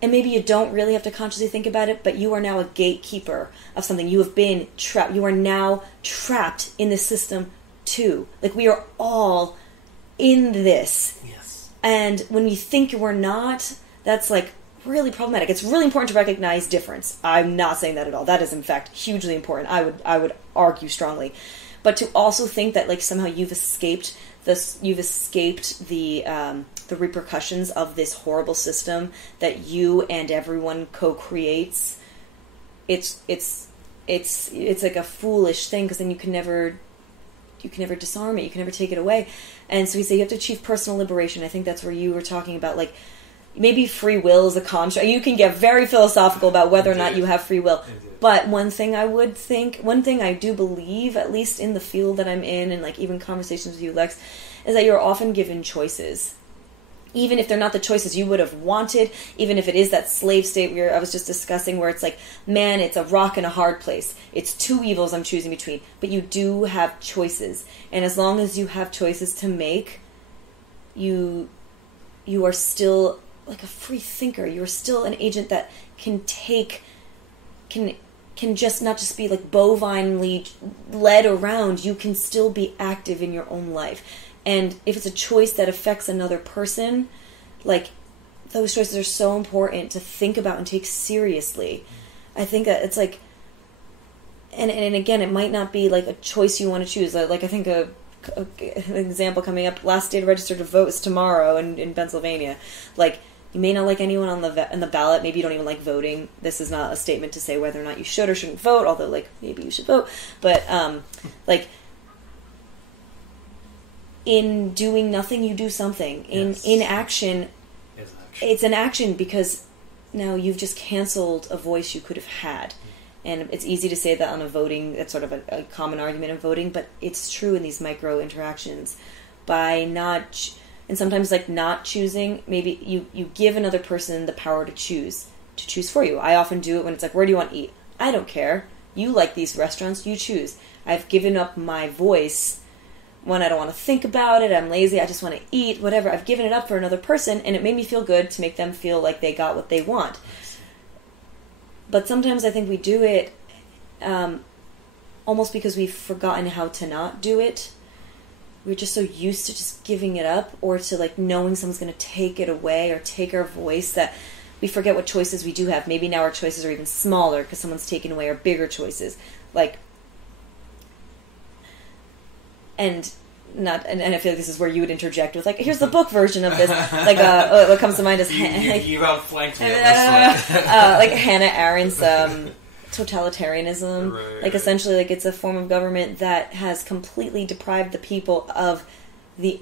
and maybe you don't really have to consciously think about it, but you are now a gatekeeper of something. You have been trapped. You are now trapped in this system too. Like we are all in this. Yes. And when you think we're not, that's like really problematic. It's really important to recognize difference. I'm not saying that at all. That is in fact hugely important. I would argue strongly. But to also think that like somehow you've escaped this, you've escaped the repercussions of this horrible system that you and everyone co-creates. It's like a foolish thing, because then you can never disarm it. You can never take it away. And so we say you have to achieve personal liberation. I think that's where you were talking about, like, maybe free will is a construct. You can get very philosophical about whether or not you have free will. But one thing I do believe, at least in the field that I'm in, and like even conversations with you, Lex, is that you're often given choices. Even if they're not the choices you would have wanted, even if it is that slave state I was just discussing, where it's like, man, it's a rock and a hard place. It's two evils I'm choosing between. But you do have choices. And as long as you have choices to make, you are still like a free thinker. You're still an agent that can just not just be like bovinely led around. You can still be active in your own life. And if it's a choice that affects another person, like, those choices are so important to think about and take seriously. I think that it's like, and again, it might not be like a choice you want to choose. Like I think an example coming up, last day to register to vote is tomorrow in Pennsylvania. Like, you may not like anyone on the ballot. Maybe you don't even like voting. This is not a statement to say whether or not you should or shouldn't vote, although, like, maybe you should vote. But, like, in doing nothing, you do something. In action, it's an action, because now you've just canceled a voice you could have had. And it's easy to say that on a voting, that's sort of a common argument in voting, but it's true in these micro interactions. By not, and sometimes like not choosing, maybe you give another person the power to choose for you. I often do it when it's like, where do you want to eat? I don't care. You like these restaurants, you choose. I've given up my voice when I don't want to think about it, I'm lazy, I just want to eat, whatever. I've given it up for another person, and it made me feel good to make them feel like they got what they want. But sometimes I think we do it almost because we've forgotten how to not do it. We're just so used to just giving it up, or to like knowing someone's going to take it away or take our voice, that we forget what choices we do have. Maybe now our choices are even smaller because someone's taken away our bigger choices. Like, And I feel like this is where you would interject with, like, here's the book version of this. Like, what comes to mind is you outflanked me on this one. Like Hannah Arendt's totalitarianism. Right. Like, essentially, like, it's a form of government that has completely deprived the people of the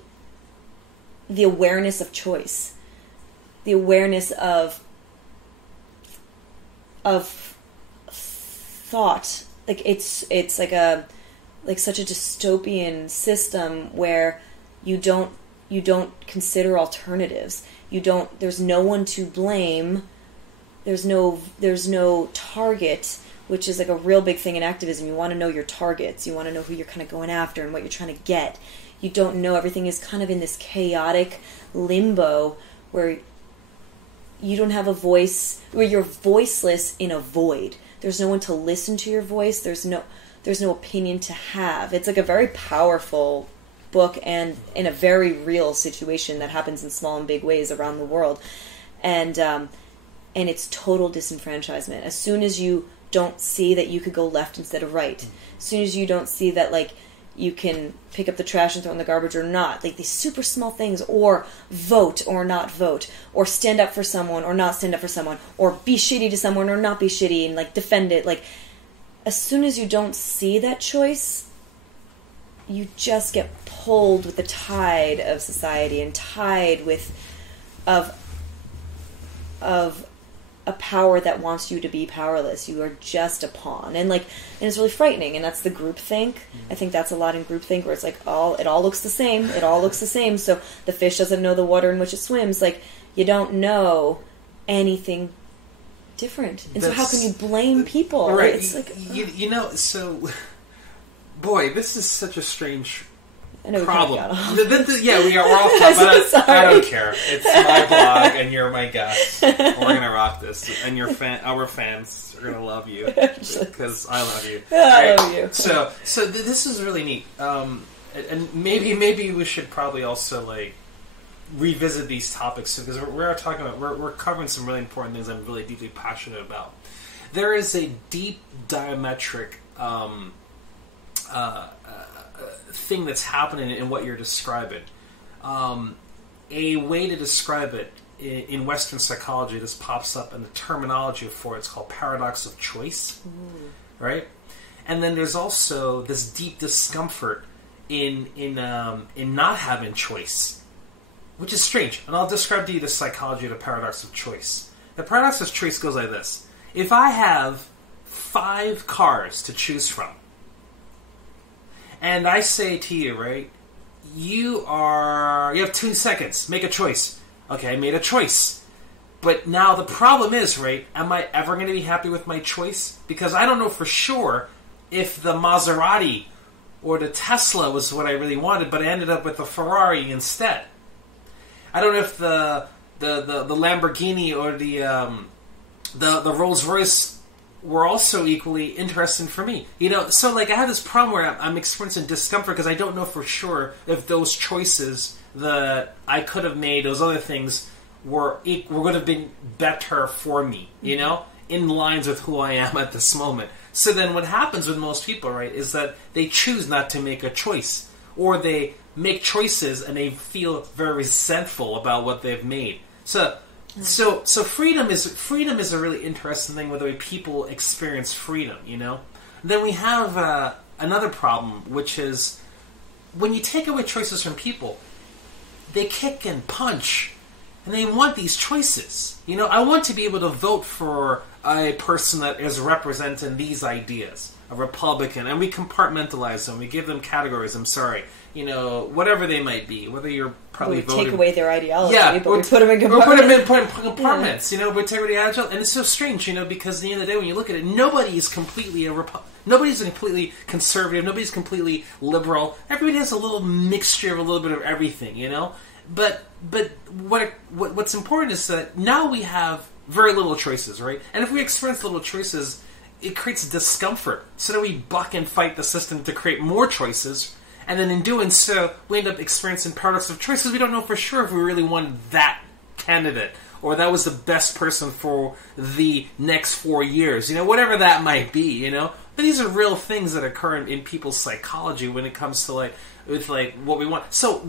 awareness of choice, the awareness of thought. Like, it's like such a dystopian system where you don't consider alternatives. There's no one to blame. There's no target, which is like a real big thing in activism. You want to know your targets. You want to know who you're kind of going after and what you're trying to get. You don't know. Everything is kind of in this chaotic limbo where you don't have a voice, where you're voiceless in a void. There's no one to listen to your voice. There's no opinion to have. It's like a very powerful book, and in a very real situation that happens in small and big ways around the world. And and it's total disenfranchisement. As soon as you don't see that you could go left instead of right, as soon as you don't see that, like, you can pick up the trash and throw in the garbage or not, like these super small things, or vote or not vote, or stand up for someone or not stand up for someone, or be shitty to someone or not be shitty and, like, defend it. Like, as soon as you don't see that choice, you just get pulled with the tide of society and tide with of a power that wants you to be powerless. You are just a pawn, and it's really frightening. And that's the groupthink. I think that's a lot in groupthink, where it's like it all looks the same. It all looks the same. So the fish doesn't know the water in which it swims. Like, you don't know anything different, and so how can you blame people? Right? It's like you know. So, boy, this is such a strange I know problem. Yeah, we're off topic, but I don't sorry. care. It's my blog, and you're my guest. We're gonna rock this, and our fans are gonna love you because I love you. I love you. So this is really neat. And maybe we should probably also, like, revisit these topics, because we're talking about we're covering some really important things I'm really deeply passionate about. There is a deep diametric thing that's happening in what you're describing. A way to describe it in Western psychology, this pops up, and the terminology for it's called paradox of choice, right? And then there's also this deep discomfort in not having choice, which is strange. And I'll describe to you the psychology of the paradox of choice. The paradox of choice goes like this: if I have 5 cars to choose from, and I say to you, right, you have 2 seconds, make a choice. Okay, I made a choice. But now the problem is, right, am I ever going to be happy with my choice? Because I don't know for sure if the Maserati or the Tesla was what I really wanted, but I ended up with the Ferrari instead. I don't know if the Lamborghini or the Rolls Royce were also equally interesting for me. You know, so, like, I have this problem where I'm experiencing discomfort because I don't know for sure if those choices that I could have made, those other things, were going to have been better for me, you know, in lines with who I am at this moment. So then what happens with most people, right, is that they choose not to make a choice, or they make choices and they feel very resentful about what they've made. So freedom is a really interesting thing with the way people experience freedom, you know? Then we have another problem, which is when you take away choices from people, they kick and punch, and they want these choices. You know, I want to be able to vote for a person that is representing these ideas, a Republican, and we compartmentalize them, we give them categories, you know, whatever they might be, whether you're probably voting... take away their ideology, but we put them in compartments. Put in compartments, you know, we take away the ideology. And it's so strange, you know, because at the end of the day, when you look at it, nobody's completely conservative, nobody's completely liberal. Everybody has a little mixture of a little bit of everything, you know? But what's important is that now we have very little choices, right? And if we experience little choices, it creates discomfort. So then we buck and fight the system to create more choices, and then in doing so, we end up experiencing paradox of choices. We don't know for sure if we really wanted that candidate, or that was the best person for the next 4 years, you know, whatever that might be, you know. But these are real things that occur in people's psychology when it comes to with what we want. So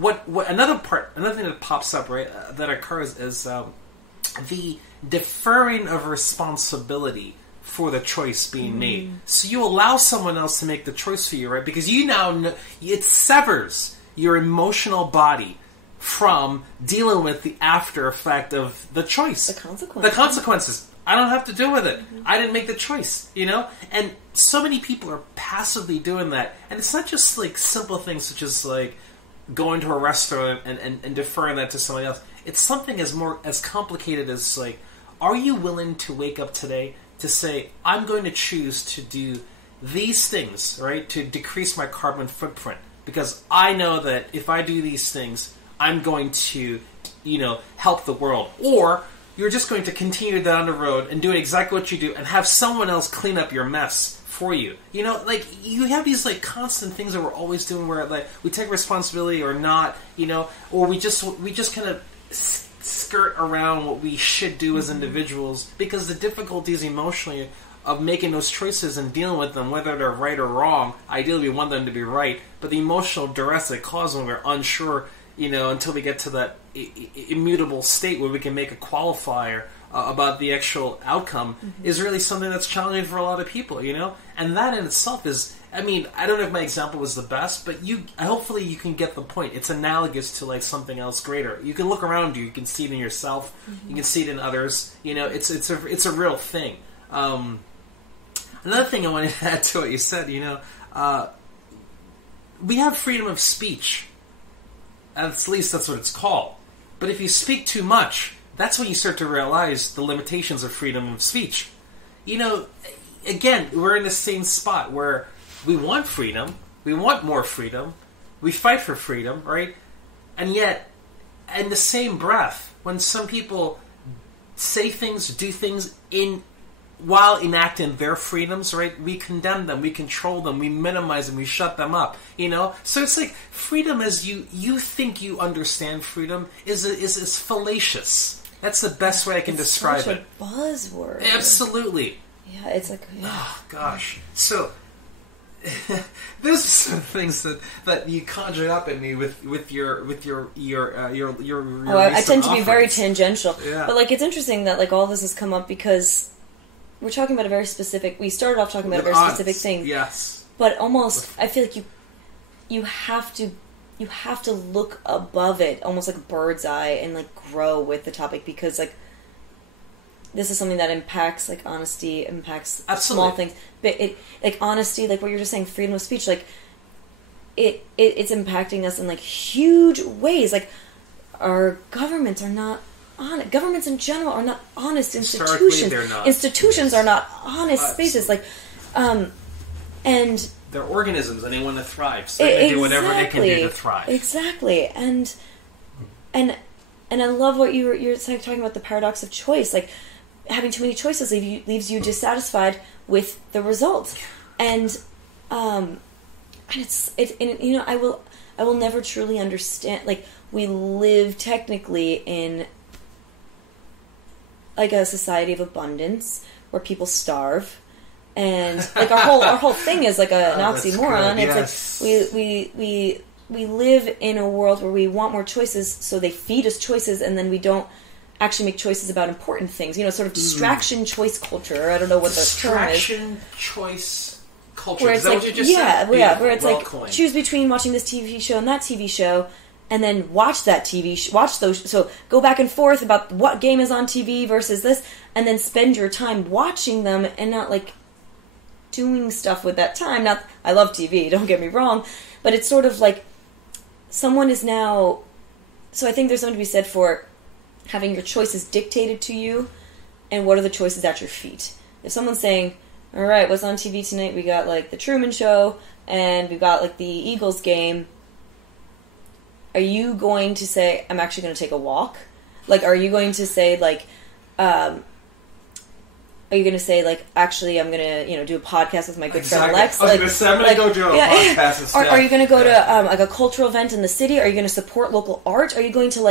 another thing that pops up, right, that occurs is the deferring of responsibility for the choice being made. So you allow someone else to make the choice for you, right? Because you now know, it severs your emotional body from dealing with the after effect of the choice. The consequences. I don't have to deal with it. I didn't make the choice, you know? And so many people are passively doing that. And it's not just like simple things such as like going to a restaurant and deferring that to somebody else. It's something as complicated as like, are you willing to wake up today to say, I'm going to choose to do these things, right, to decrease my carbon footprint, because I know that if I do these things, I'm going to, you know, help the world. Or you're just going to continue down the road and do exactly what you do and have someone else clean up your mess for you. You know, like, you have these, like, constant things that we're always doing where, like, we take responsibility or not, you know, or we just kind of skirt around what we should do as individuals, because the difficulties emotionally of making those choices and dealing with them, whether they're right or wrong, ideally we want them to be right, but the emotional duress that causes when we're unsure, until we get to that immutable state where we can make a qualifier about the actual outcome is really something that's challenging for a lot of people, And that in itself is, I don't know if my example was the best, but hopefully you can get the point. It's analogous to like something else greater. You can look around you can see it in yourself, you can see it in others, it's a real thing. Another thing I wanted to add to what you said, we have freedom of speech. At least that's what it's called. But if you speak too much, that's when you start to realize the limitations of freedom of speech. Again, we're in the same spot where we want freedom, we want more freedom, we fight for freedom, right? And yet, in the same breath, when some people say things, do things while enacting their freedoms, right? We condemn them, we control them, we minimize them, we shut them up, So it's like freedom, as you think you understand freedom, is fallacious. That's the best way I can describe it. It's such a buzzword. Absolutely. Yeah, it's like... Yeah. Oh, gosh. So, those are some things that you conjured up in me with your I tend to be very tangential. Yeah. But, it's interesting that, all this has come up because we're talking about a very specific... We started off talking about a very specific thing. Yes. But almost, I feel like you have to look above it, almost like a bird's eye, and, grow with the topic because, this is something that impacts, honesty, impacts Absolutely. small things. But honesty, what you're just saying, freedom of speech, it's impacting us in, huge ways. Our governments are not honest. Governments in general are not honest institutions. They're not. Institutions are not honest spaces. And... They're organisms and they want to thrive, so they do whatever they can do to thrive. Exactly. And I love what you're talking about, the paradox of choice. Having too many choices leaves you dissatisfied with the results, and I will never truly understand. We live technically in a society of abundance where people starve, and our whole thing is an oxymoron. It's yes. We live in a world where we want more choices, so they feed us choices, and then we don't actually make choices about important things. Sort of distraction choice culture. I don't know what the term is. Distraction choice culture. Where Is it's that what you just said? where it's coined. Choose between watching this TV show and that TV show, and then watch that watch those. So go back and forth about what game is on TV versus this, and then spend your time watching them and not doing stuff with that time. Not, I love TV, don't get me wrong, but it's sort of someone is now... So I think there's something to be said for having your choices dictated to you, and what are the choices at your feet. If someone's saying, alright, what's on TV tonight? We got the Truman Show, and we've got the Eagles game. Are you going to say, I'm actually going to take a walk? Are you going to say are you going to say, actually, I'm going to, do a podcast with my good friend Lex? I was going to say, I'm going to go do a podcast instead. Are you going to go to, a cultural event in the city? Are you going to support local art? Are you going to,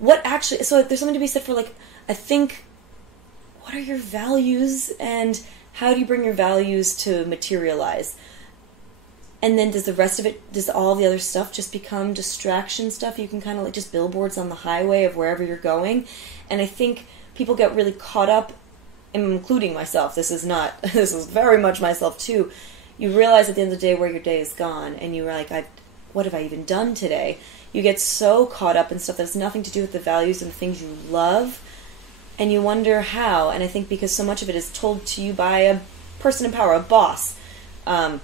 what actually... So there's something to be said for, I think, what are your values, and how do you bring your values to materialize? And then does the rest of it, does all the other stuff just become distraction stuff? You can kind of, just billboards on the highway of wherever you're going. And I think people get really caught up, including myself. This is very much myself too. You realize at the end of the day where your day is gone, and you're what have I even done today? You get so caught up in stuff that has nothing to do with the values and the things you love, and you wonder how. And I think because so much of it is told to you by a person in power, a boss, told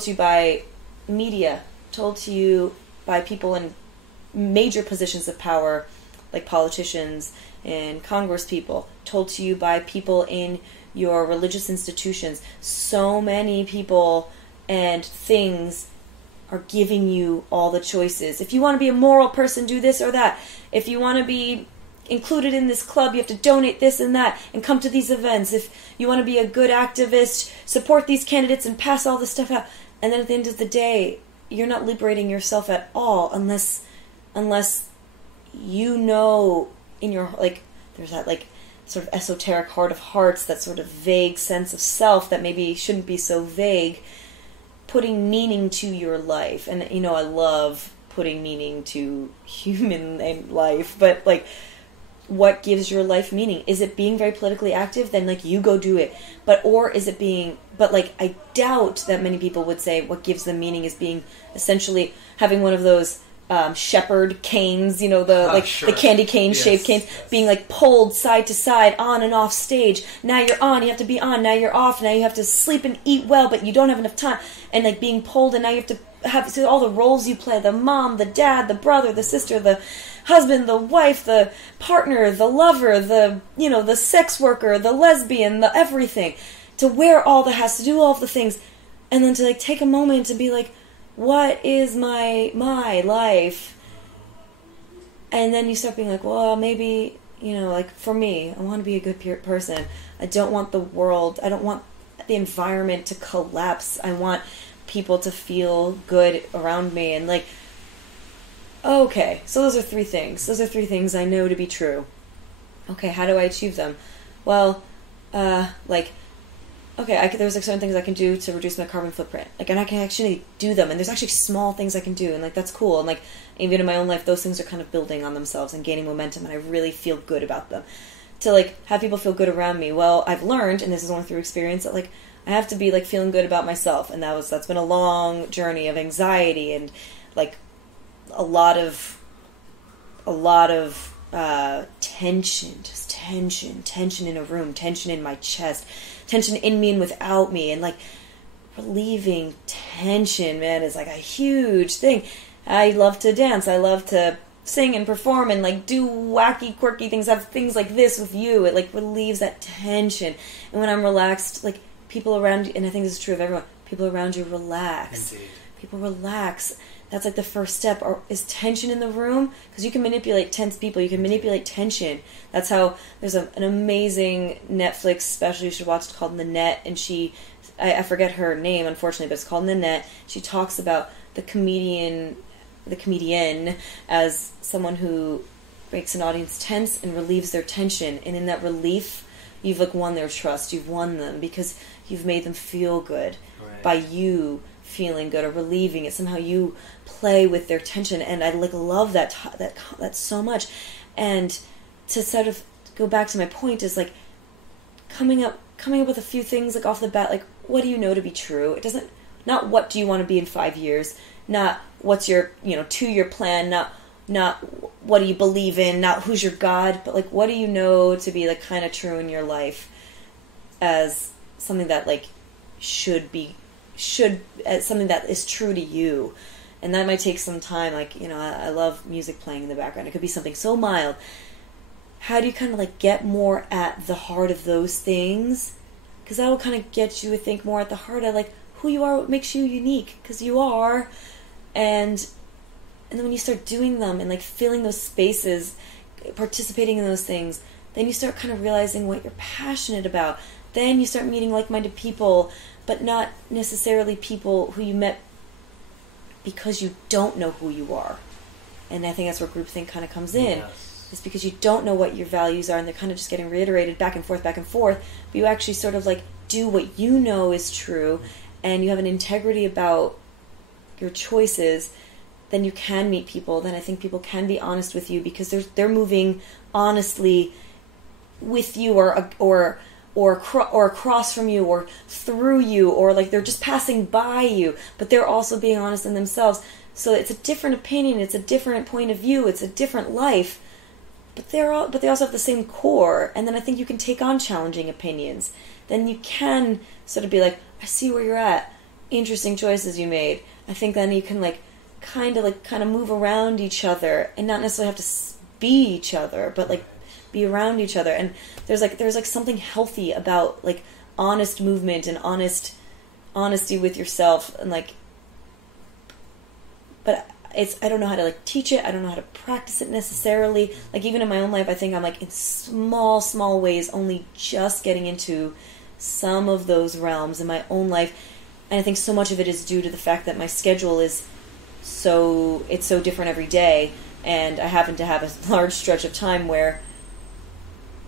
to you by media, told to you by people in major positions of power, like politicians and Congress people, told to you by people in your religious institutions. So many people and things are giving you all the choices. If you want to be a moral person, do this or that. If you want to be included in this club, you have to donate this and that and come to these events. If you want to be a good activist, support these candidates and pass all this stuff out. And then at the end of the day, you're not liberating yourself at all unless unless you know in your, like, there's that, like, sort of esoteric heart of hearts, that sort of vague sense of self that maybe shouldn't be so vague, putting meaning to your life. And, you know, I love putting meaning to human life, but, like, what gives your life meaning? Is it being very politically active? Then, like, you go do it. Or is it being, but, like, I doubt that many people would say what gives them meaning is being essentially having one of those shepherd canes, you know, the candy cane shaped canes, being, like, pulled side to side, on and off stage. Now you're on, you have to be on. Now you're off, now you have to sleep and eat well, but you don't have enough time. And, like, being pulled, and now you have to have, so all the roles you play, the mom, the dad, the brother, the sister, the husband, the wife, the partner, the lover, the, you know, the sex worker, the lesbian, the everything. To wear all that has to do all of the things. And then to, like, take a moment to be like, what is my life? And then you start being like, well, maybe, you know, like, for me, I want to be a good person. I don't want the world, I don't want the environment to collapse. I want people to feel good around me. And, like, okay, so those are three things. Those are three things I know to be true. Okay, how do I achieve them? Well, like, okay, there's, like, certain things I can do to reduce my carbon footprint. Like, and I can actually do them. And there's actually small things I can do. And, like, that's cool. And, like, even in my own life, those things are kind of building on themselves and gaining momentum. And I really feel good about them. To, like, have people feel good around me. Well, I've learned, and this is only through experience, that, like, I have to be, like, feeling good about myself. And that's been a long journey of anxiety and, like, a lot of tension, just tension in a room, tension in my chest, tension in me and without me, and, like, relieving tension, man, is, like, a huge thing. I love to dance, I love to sing and perform and, like, do wacky, quirky things, have things like this with you. It, like, relieves that tension. And when I'm relaxed, like, people around you, and I think this is true of everyone, people around you relax. Indeed. People relax. That's, like, the first step. Or is tension in the room? Because you can manipulate tense people. You can manipulate tension. That's how there's an amazing Netflix special you should watch. It's called Nanette, and I forget her name, unfortunately, but it's called Nanette. She talks about the comedian as someone who makes an audience tense and relieves their tension. And in that relief, you've, like, won their trust. You've won them because you've made them feel good by you feeling good or relieving it. Somehow you play with their tension, and I, like, love that so much. And to sort of go back to my point is, like, coming up with a few things, like, off the bat, like, what do you know to be true? It doesn't, not what do you want to be in 5 years, not what's your, you know, 2-year plan, not what do you believe in, not who's your God, but, like, what do you know to be, like, kind of true in your life as something that, like, as something that is true to you. And that might take some time. Like, you know, I love music playing in the background. It could be something so mild. How do you kind of, like, get more at the heart of those things? Because that will kind of get you to think more at the heart of, like, who you are, what makes you unique, because you are. And then when you start doing them and, like, filling those spaces, participating in those things, then you start kind of realizing what you're passionate about. Then you start meeting like-minded people, but not necessarily people who you met because you don't know who you are. And I think that's where groupthink kind of comes in. Yes. It's because you don't know what your values are, and they're kind of just getting reiterated back and forth, but you actually sort of, like, do what you know is true, and you have an integrity about your choices. Then you can meet people. Then I think people can be honest with you because they're moving honestly with you, or across from you, or through you, or, like, they're just passing by you, but they're also being honest in themselves. So it's a different opinion, it's a different point of view, it's a different life, but they also have the same core. And then I think you can take on challenging opinions. Then you can sort of be like, I see where you're at, interesting choices you made. I think then you can, like, kind of move around each other and not necessarily have to be each other, but, like, be around each other. And there's like something healthy about, like, honest movement and honesty with yourself, and, like, but I don't know how to, like, teach it. I don't know how to practice it necessarily. Like, even in my own life, I think I'm, like, in small ways only just getting into some of those realms in my own life. And I think so much of it is due to the fact that my schedule is so different every day And I happened to have a large stretch of time where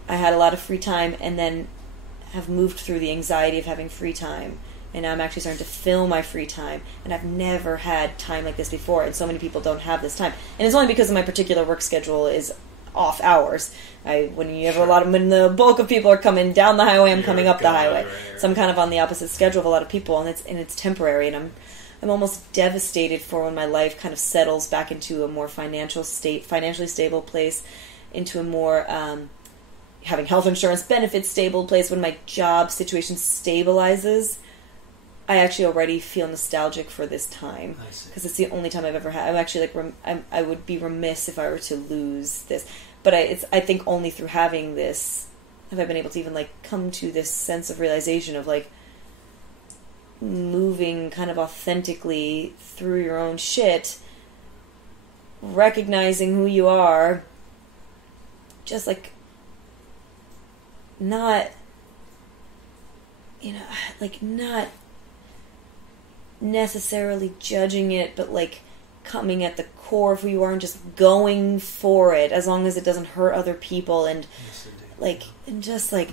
I had a lot of free time, and then have moved through the anxiety of having free time. And now I'm actually starting to fill my free time. And I've never had time like this before. And so many people don't have this time. And it's only because of my particular work schedule is off hours. When the bulk of people are coming down the highway, I'm coming up the highway. Right. So I'm kind of on the opposite schedule of a lot of people, and it's temporary. And I'm almost devastated for when my life kind of settles back into a more financially stable place, into a more having health insurance benefits stable place. When my job situation stabilizes, I actually already feel nostalgic for this time, because it's the only time I've ever had. I'm actually I would be remiss if I were to lose this. But I think only through having this have I been able to even come to this sense of realization of moving kind of authentically through your own shit, recognizing who you are, just not not necessarily judging it, but coming at the core of who you are and just going for it, as long as it doesn't hurt other people, and and just kind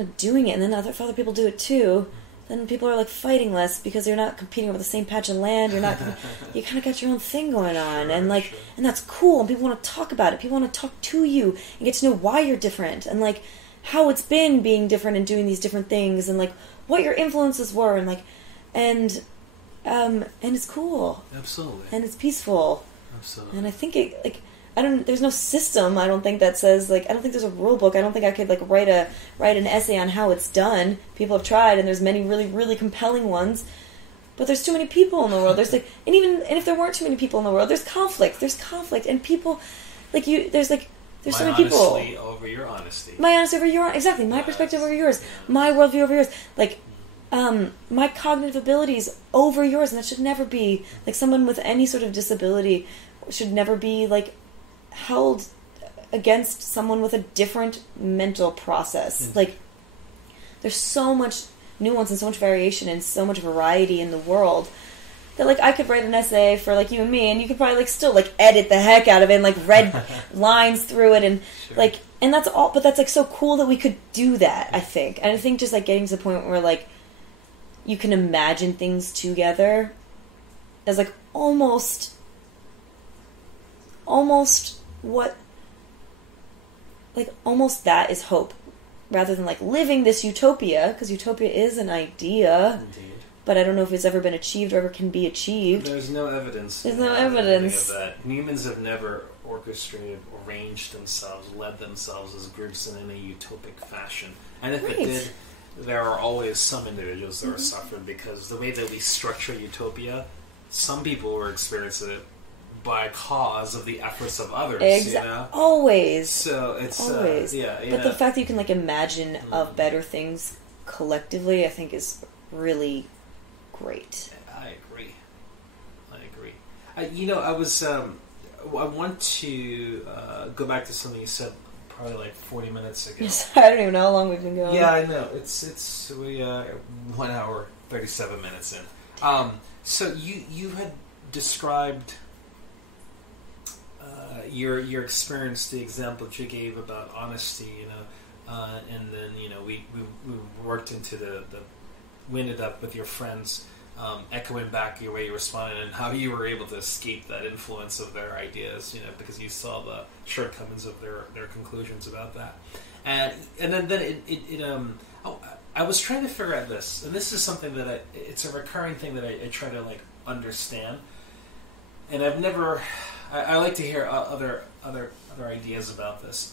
of doing it. And then if other people do it too, then people are fighting less, because you're not competing over the same patch of land. You're not you kind of got your own thing going on, and and that's cool, and people want to talk about it. People want to talk to you and get to know why you're different, and how it's been being different and doing these different things, and what your influences were, and it's cool. Absolutely. And it's peaceful. Absolutely. And I think there's no system, I don't think, that says, I don't think there's a rule book. I don't think I could, write an essay on how it's done. People have tried, and there's many really, really compelling ones. But there's too many people in the world. There's, and if there weren't too many people in the world, there's conflict. And people, there's so many people. My honesty over your honesty. My honesty over your... Exactly. My perspective over yours. My worldview over yours. My cognitive abilities over yours. And that should never be... someone with any sort of disability should never be, held against someone with a different mental process. There's so much nuance and so much variation and so much variety in the world that I could write an essay for you and me, and you could probably still edit the heck out of it and read lines through it, and sure. And that's all. But that's so cool that we could do that. I think, and I think just getting to the point where you can imagine things together as almost what almost that is hope, rather than living this utopia, because utopia is an idea. Indeed. But I don't know if it's ever been achieved or ever can be achieved. There's no evidence. There's no evidence of that. Humans have never orchestrated, arranged themselves, led themselves as groups in any utopic fashion. And if it did, there are always some individuals that are suffered, because the way that we structure utopia, some people were experiencing it by cause of the efforts of others. Always. So it's always. But the fact that you can imagine of better things collectively, I think, is really great. I agree. I want to go back to something you said probably 40 minutes ago. I don't even know how long we've been going. Yeah, I know. We 1 hour 37 minutes in. So you had described your experience, the example that you gave about honesty, and then we worked into we ended up with your friends echoing back your way you responded and how you were able to escape that influence of their ideas, because you saw the shortcomings of their conclusions about that, and then I was trying to figure out this, and this is something that it's a recurring thing that I try to understand, and I've never. I like to hear other ideas about this.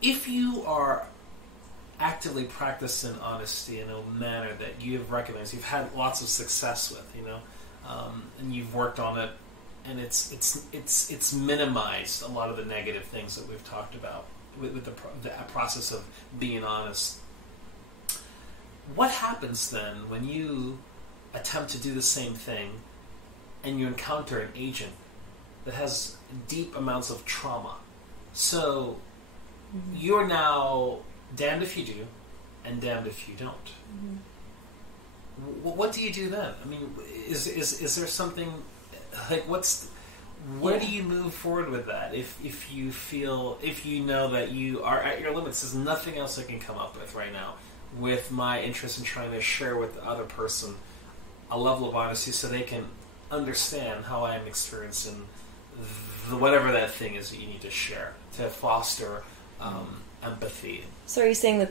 If you are actively practicing honesty in a manner that you have recognized, you've had lots of success with, and you've worked on it, and it's minimized a lot of the negative things that we've talked about with the process of being honest. What happens then when you attempt to do the same thing and you encounter an agent that has deep amounts of trauma? So you're now damned if you do and damned if you don't. what do you do then? I mean, is there something like where do you move forward with that? If you know that you are at your limits, there's nothing else I can come up with right now with my interest in trying to share with the other person a level of honesty so they can understand how I am experiencing whatever that thing is that you need to share to foster empathy. So are you saying that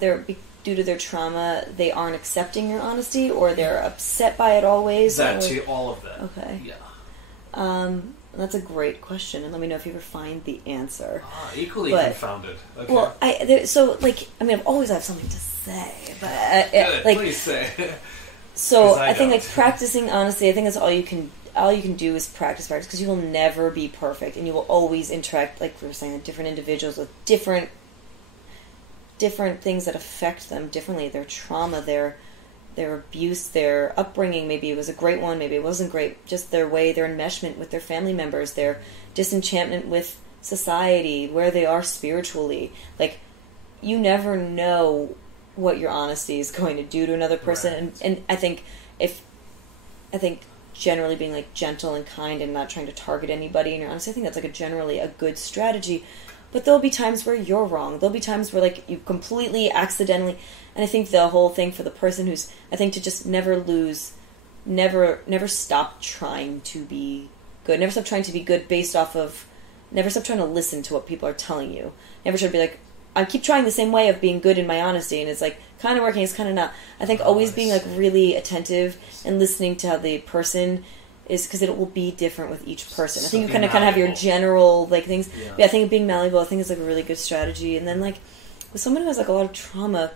due to their trauma, they aren't accepting your honesty, or they're upset by it always? That too, all of that. Okay. Yeah. That's a great question, and let me know if you ever find the answer. Equally confounded. Okay. Well, I've always have something to say, but Good, please say. So I think practicing honesty, I think that's all you can do is practice, because you will never be perfect, and you will always interact, like we were saying, with different individuals with different things that affect them differently. Their trauma, their abuse, their upbringing, maybe it was a great one, maybe it wasn't great, just their enmeshment with their family members, their disenchantment with society, where they are spiritually. Like, you never know what your honesty is going to do to another person. Right. And I think generally being like gentle and kind and not trying to target anybody in your honesty, I think that's generally a good strategy. But there'll be times where you're wrong. There'll be times where you completely accidentally, and I think the whole thing for the person to just never stop trying to be good. Never stop trying to be good never stop trying to listen to what people are telling you. Never should be like, I keep trying the same way of being good in my honesty, and it's kind of working, it's kind of not. I think always being really attentive and listening to how the person is, because it will be different with each person. I think you kind of have your general things. Yeah. But I think being malleable, I think is a really good strategy. And then with someone who has a lot of trauma,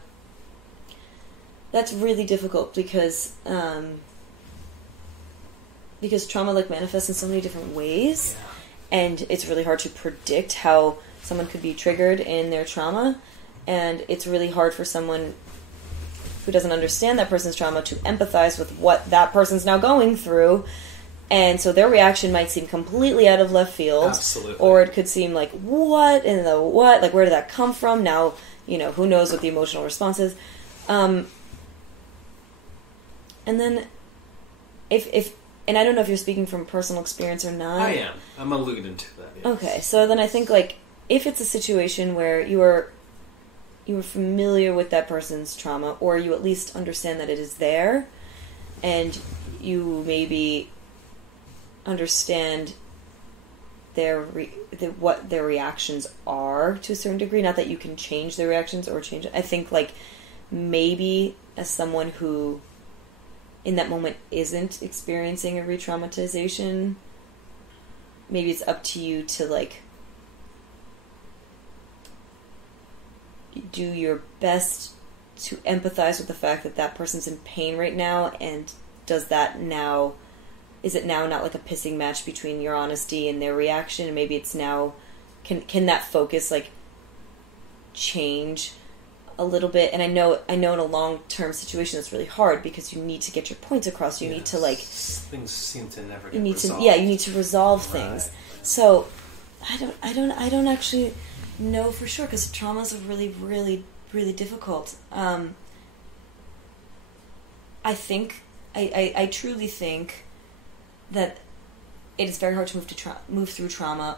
that's really difficult because trauma manifests in so many different ways, and it's really hard to predict how someone could be triggered in their trauma, and it's really hard for someone who doesn't understand that person's trauma to empathize with what that person's now going through. And so their reaction might seem completely out of left field. Absolutely. Or it could seem like, what in the what? Where did that come from? Now, who knows what the emotional response is. And then, and I don't know if you're speaking from personal experience or not. I am. I'm alluding to that, yes. Okay, so then I think, if it's a situation where you are familiar with that person's trauma, or you at least understand that it is there, and you maybe understand what their reactions are to a certain degree. Not that you can change their reactions or change it. I think maybe as someone who in that moment isn't experiencing a re-traumatization, maybe it's up to you to do your best to empathize with the fact that that person's in pain right now, and is it now not a pissing match between your honesty and their reaction? And maybe it's now, can that focus change a little bit? And I know in a long-term situation that's really hard, because you need to get your points across. You need to things seem to never get resolved. You need to resolve things. So I don't actually know for sure, because traumas are really, really, really difficult. I truly think that it is very hard to move through trauma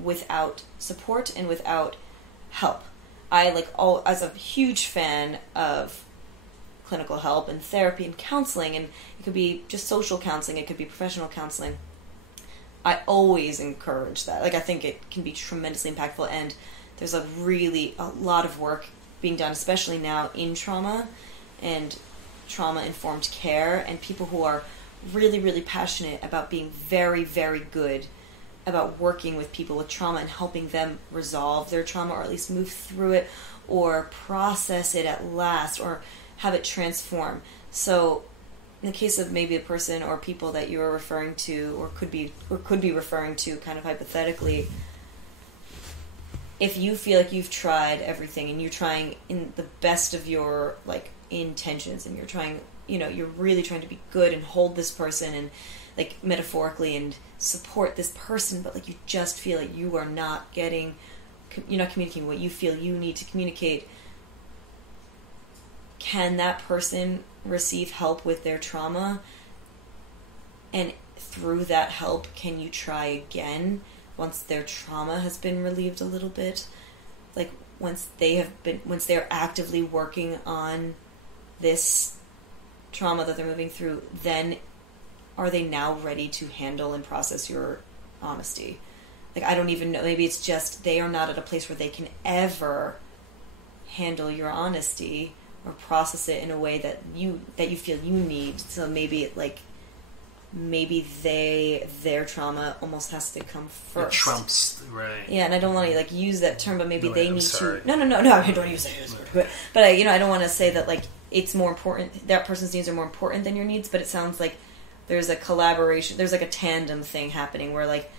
without support and without help. As a huge fan of clinical help and therapy and counseling, and it could be just social counseling, it could be professional counseling. I always encourage that. I think it can be tremendously impactful, and there's a lot of work being done, especially now in trauma and trauma-informed care, and people who are really, really passionate about being very, very good about working with people with trauma and helping them resolve their trauma, or at least move through it, or process it at last, or have it transform. So in the case of maybe a person or people that you are referring to, or could be referring to kind of hypothetically, if you feel like you've tried everything and you're trying in the best of your intentions, and you're trying, you're really trying to be good and hold this person and metaphorically and support this person, but you just feel like you're not communicating what you feel you need to communicate, can that person receive help with their trauma? And through that help, can you try again once their trauma has been relieved a little bit? Like, once they're actively working on this trauma that they're moving through, then are they now ready to handle and process your honesty? Like, I don't even know, maybe it's just they are not at a place where they can ever handle your honesty or process it in a way that you feel you need. So maybe their trauma almost has to come first. It trumps, right? Yeah, and I don't want to like use that term, but maybe they need sorry. to. No. I don't use it. But I don't want to say that like it's more important. That person's needs are more important than your needs. But it sounds like there's a collaboration. There's like a tandem thing happening where like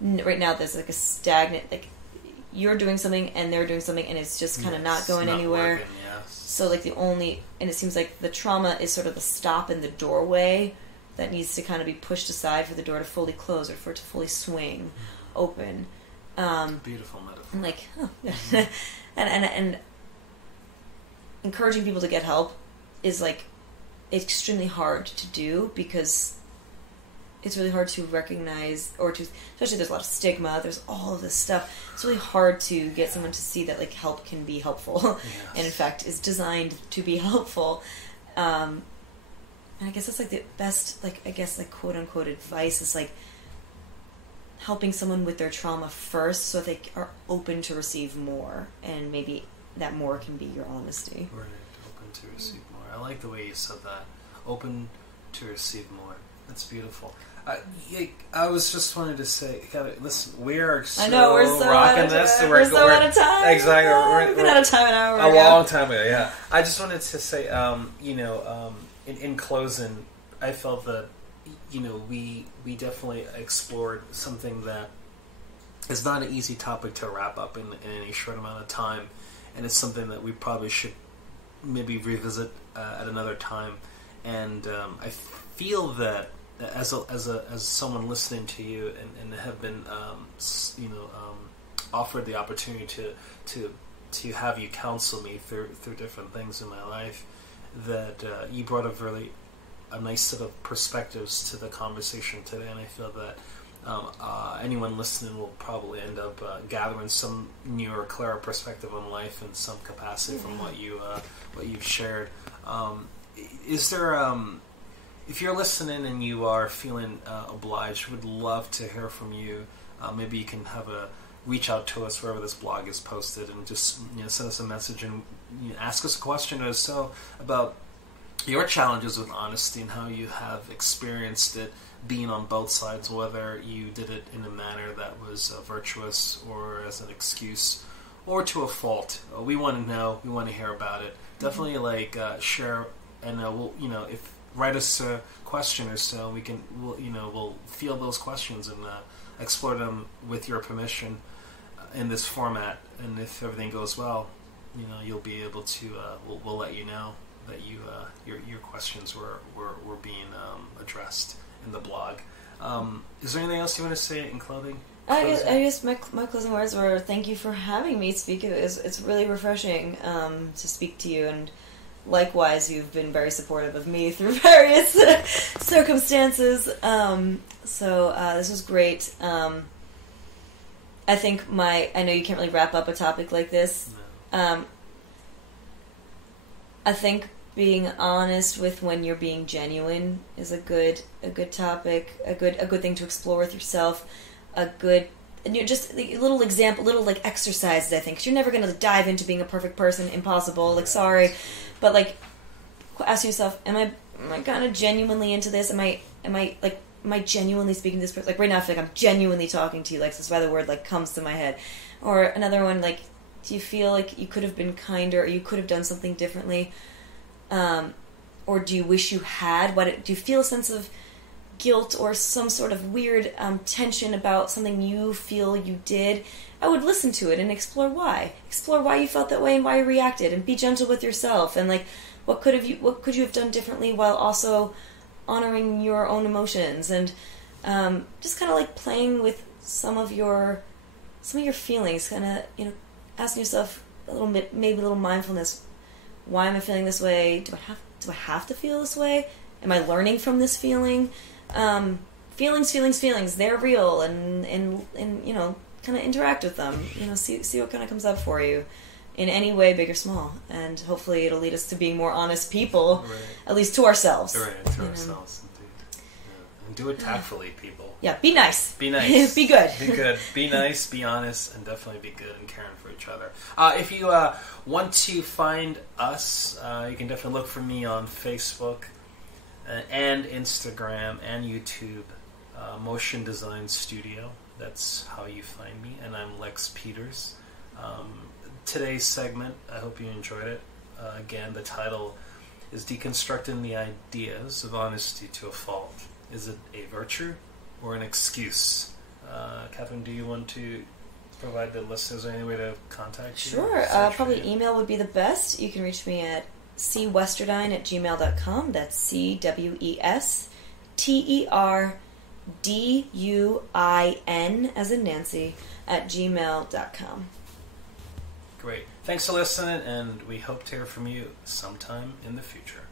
right now there's like a stagnant, like you're doing something and they're doing something, and it's just kind of not going anywhere. Working, yes. So like and it seems like the trauma is sort of the stop in the doorway that needs to kind of be pushed aside for the door to fully close or for it to fully swing open. Beautiful metaphor. I'm like, oh. and encouraging people to get help is like extremely hard to do because it's really hard to recognize especially there's a lot of stigma, there's all of this stuff. It's really hard to get someone to see that like help can be helpful. Yes. And in fact is designed to be helpful. And I guess that's like the best, like I guess like quote unquote advice is like helping someone with their trauma first so they are open to receive more, and maybe that more can be your honesty. Right, open to receive more. I like the way you said that. Open to receive more. That's beautiful. I was just wanted to say, listen, we are so, I know, we're so rocking this. We're so out of time. Exactly. We've been out of time an hour ago. A long time ago, yeah. I just wanted to say, in closing, I felt that, we definitely explored something that is not an easy topic to wrap up in any short amount of time, and it's something that we probably should maybe revisit at another time. And I feel that as someone listening to you and have been offered the opportunity to have you counsel me through different things in my life, that you brought a nice set of perspectives to the conversation today, and I feel that anyone listening will probably end up gathering some newer, clearer perspective on life in some capacity from what you've shared. Is there, if you're listening and you are feeling obliged, would love to hear from you. Maybe you can reach out to us wherever this blog is posted, and just send us a message and ask us a question or so about your challenges with honesty and how you have experienced it being on both sides, whether you did it in a manner that was virtuous or as an excuse or to a fault. We want to know. We want to hear about it. Definitely share, and if write us a question or so, we'll field those questions and explore them with your permission in this format. And if everything goes well, you'll be able to. We'll let you know that your questions were being addressed in the blog. Is there anything else you want to say in closing? I guess my closing words were thank you for having me speak. It's really refreshing to speak to you, and likewise, you've been very supportive of me through various circumstances. So this was great. I think I know you can't really wrap up a topic like this. No. I think being honest with when you're being genuine is a good topic, a good thing to explore with yourself. Just a little example, exercises, I think, because you're never going to dive into being a perfect person. Impossible. Sorry. But ask yourself, am I kind of genuinely into this? Am I genuinely speaking to this person? Right now I feel like I'm genuinely talking to you, that's why the word comes to my head. Or another one, do you feel like you could have been kinder, or you could have done something differently? Or do you wish you had? Do you feel a sense of guilt or some sort of weird tension about something you feel you did? I would listen to it and explore why. Explore why you felt that way and why you reacted, and be gentle with yourself. And what could you have done differently while also honoring your own emotions, and just kind of playing with some of your feelings. Kind of asking yourself maybe a little mindfulness. Why am I feeling this way? Do I have to feel this way? Am I learning from this feeling? Feelings. They're real, and you know, kind of interact with them. You know, see what kind of comes up for you, in any way, big or small, and hopefully it'll lead us to being more honest people, right. At least to ourselves. Right, to ourselves, indeed. Yeah. And do it tactfully, people. Yeah, be nice. Be nice. Be good. Be good. Be nice, be honest, and definitely be good and caring for each other. If you want to find us, you can definitely look for me on Facebook and Instagram and YouTube, MotionDesignStudio. That's how you find me, and I'm Lex Peters. Today's segment, I hope you enjoyed it. Again, the title is Deconstructing the Ideas of Honesty to a Fault. Is it a virtue or an excuse? Catherine, do you want to provide the listeners any way to contact you? Sure. Probably email would be the best. You can reach me at cwesterduin@gmail.com. That's CWESTERDUIN as in Nancy @gmail.com. Great. Thanks for listening, and we hope to hear from you sometime in the future.